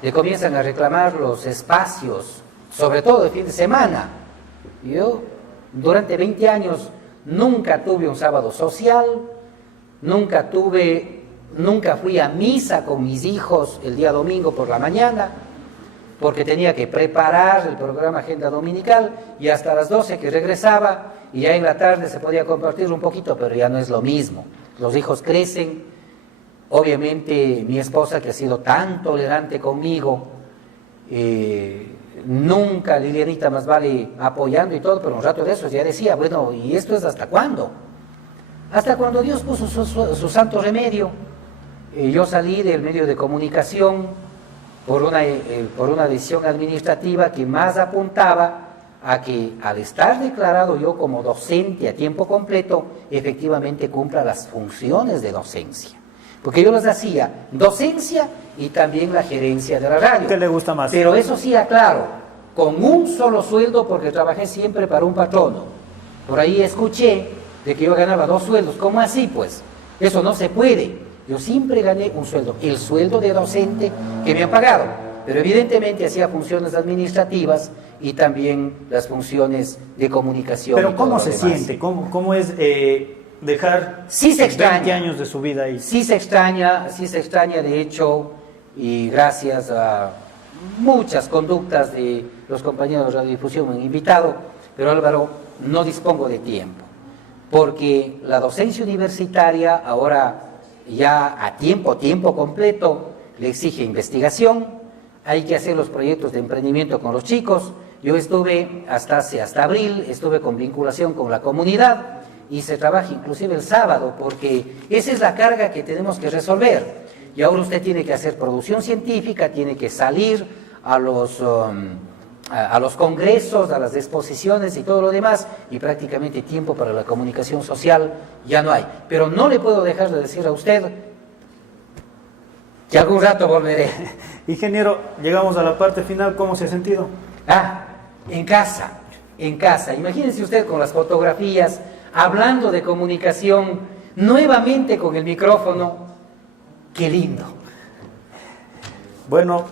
le comienzan a reclamar los espacios, sobre todo el fin de semana. Yo durante 20 años nunca tuve un sábado social, nunca fui a misa con mis hijos el día domingo por la mañana, porque tenía que preparar el programa Agenda Dominical y hasta las 12 que regresaba y ya en la tarde se podía compartir un poquito, pero ya no es lo mismo. Los hijos crecen, obviamente mi esposa que ha sido tan tolerante conmigo, nunca, Lilianita, más vale apoyando y todo, pero un rato de eso ya decía, bueno, ¿y esto es hasta cuándo? Hasta cuando Dios puso su santo remedio. Yo salí del medio de comunicación por una decisión administrativa que más apuntaba a que al estar declarado yo como docente a tiempo completo, efectivamente cumpla las funciones de docencia. Porque yo les hacía docencia y también la gerencia de la radio. ¿Qué le gusta más? Pero eso sí, aclaro, con un solo sueldo porque trabajé siempre para un patrono. Por ahí escuché de que yo ganaba 2 sueldos. ¿Cómo así, pues? Eso no se puede. Yo siempre gané un sueldo, el sueldo de docente que me han pagado, pero evidentemente hacía funciones administrativas y también las funciones de comunicación. Pero ¿cómo se siente? ¿Cómo es dejar sí se extraña, 20 años de su vida ahí? Sí se extraña, de hecho, y gracias a muchas conductas de los compañeros de radiodifusión me han invitado, pero Álvaro, no dispongo de tiempo, porque la docencia universitaria ahora ya a tiempo completo le exige investigación, hay que hacer los proyectos de emprendimiento con los chicos. Yo estuve hasta abril, estuve con vinculación con la comunidad y se trabaja inclusive el sábado porque esa es la carga que tenemos que resolver. Y ahora usted tiene que hacer producción científica, tiene que salir a los congresos, a las exposiciones y todo lo demás, y prácticamente tiempo para la comunicación social ya no hay. Pero no le puedo dejar de decir a usted que algún rato volveré. Ingeniero, llegamos a la parte final, ¿cómo se ha sentido? En casa. Imagínense usted con las fotografías, hablando de comunicación, nuevamente con el micrófono. ¡Qué lindo! Bueno,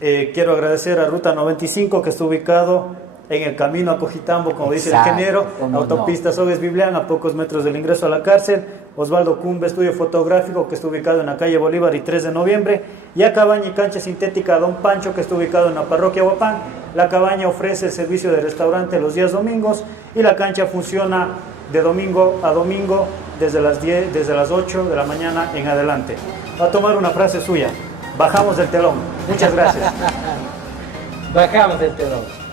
quiero agradecer a Ruta 95 que está ubicado en el camino a Cojitambo, como dice el ingeniero, autopista Sogues Biblián, a pocos metros del ingreso a la cárcel. Osvaldo Cumbe, estudio fotográfico, que está ubicado en la calle Bolívar y 3 de noviembre. Y a Cabaña y Cancha Sintética Don Pancho, que está ubicado en la parroquia Huapán. La cabaña ofrece el servicio de restaurante los días domingos y la cancha funciona de domingo a domingo desde las 8 de la mañana en adelante. Va a tomar una frase suya. Bajamos del telón. Muchas gracias. Bajamos del telón.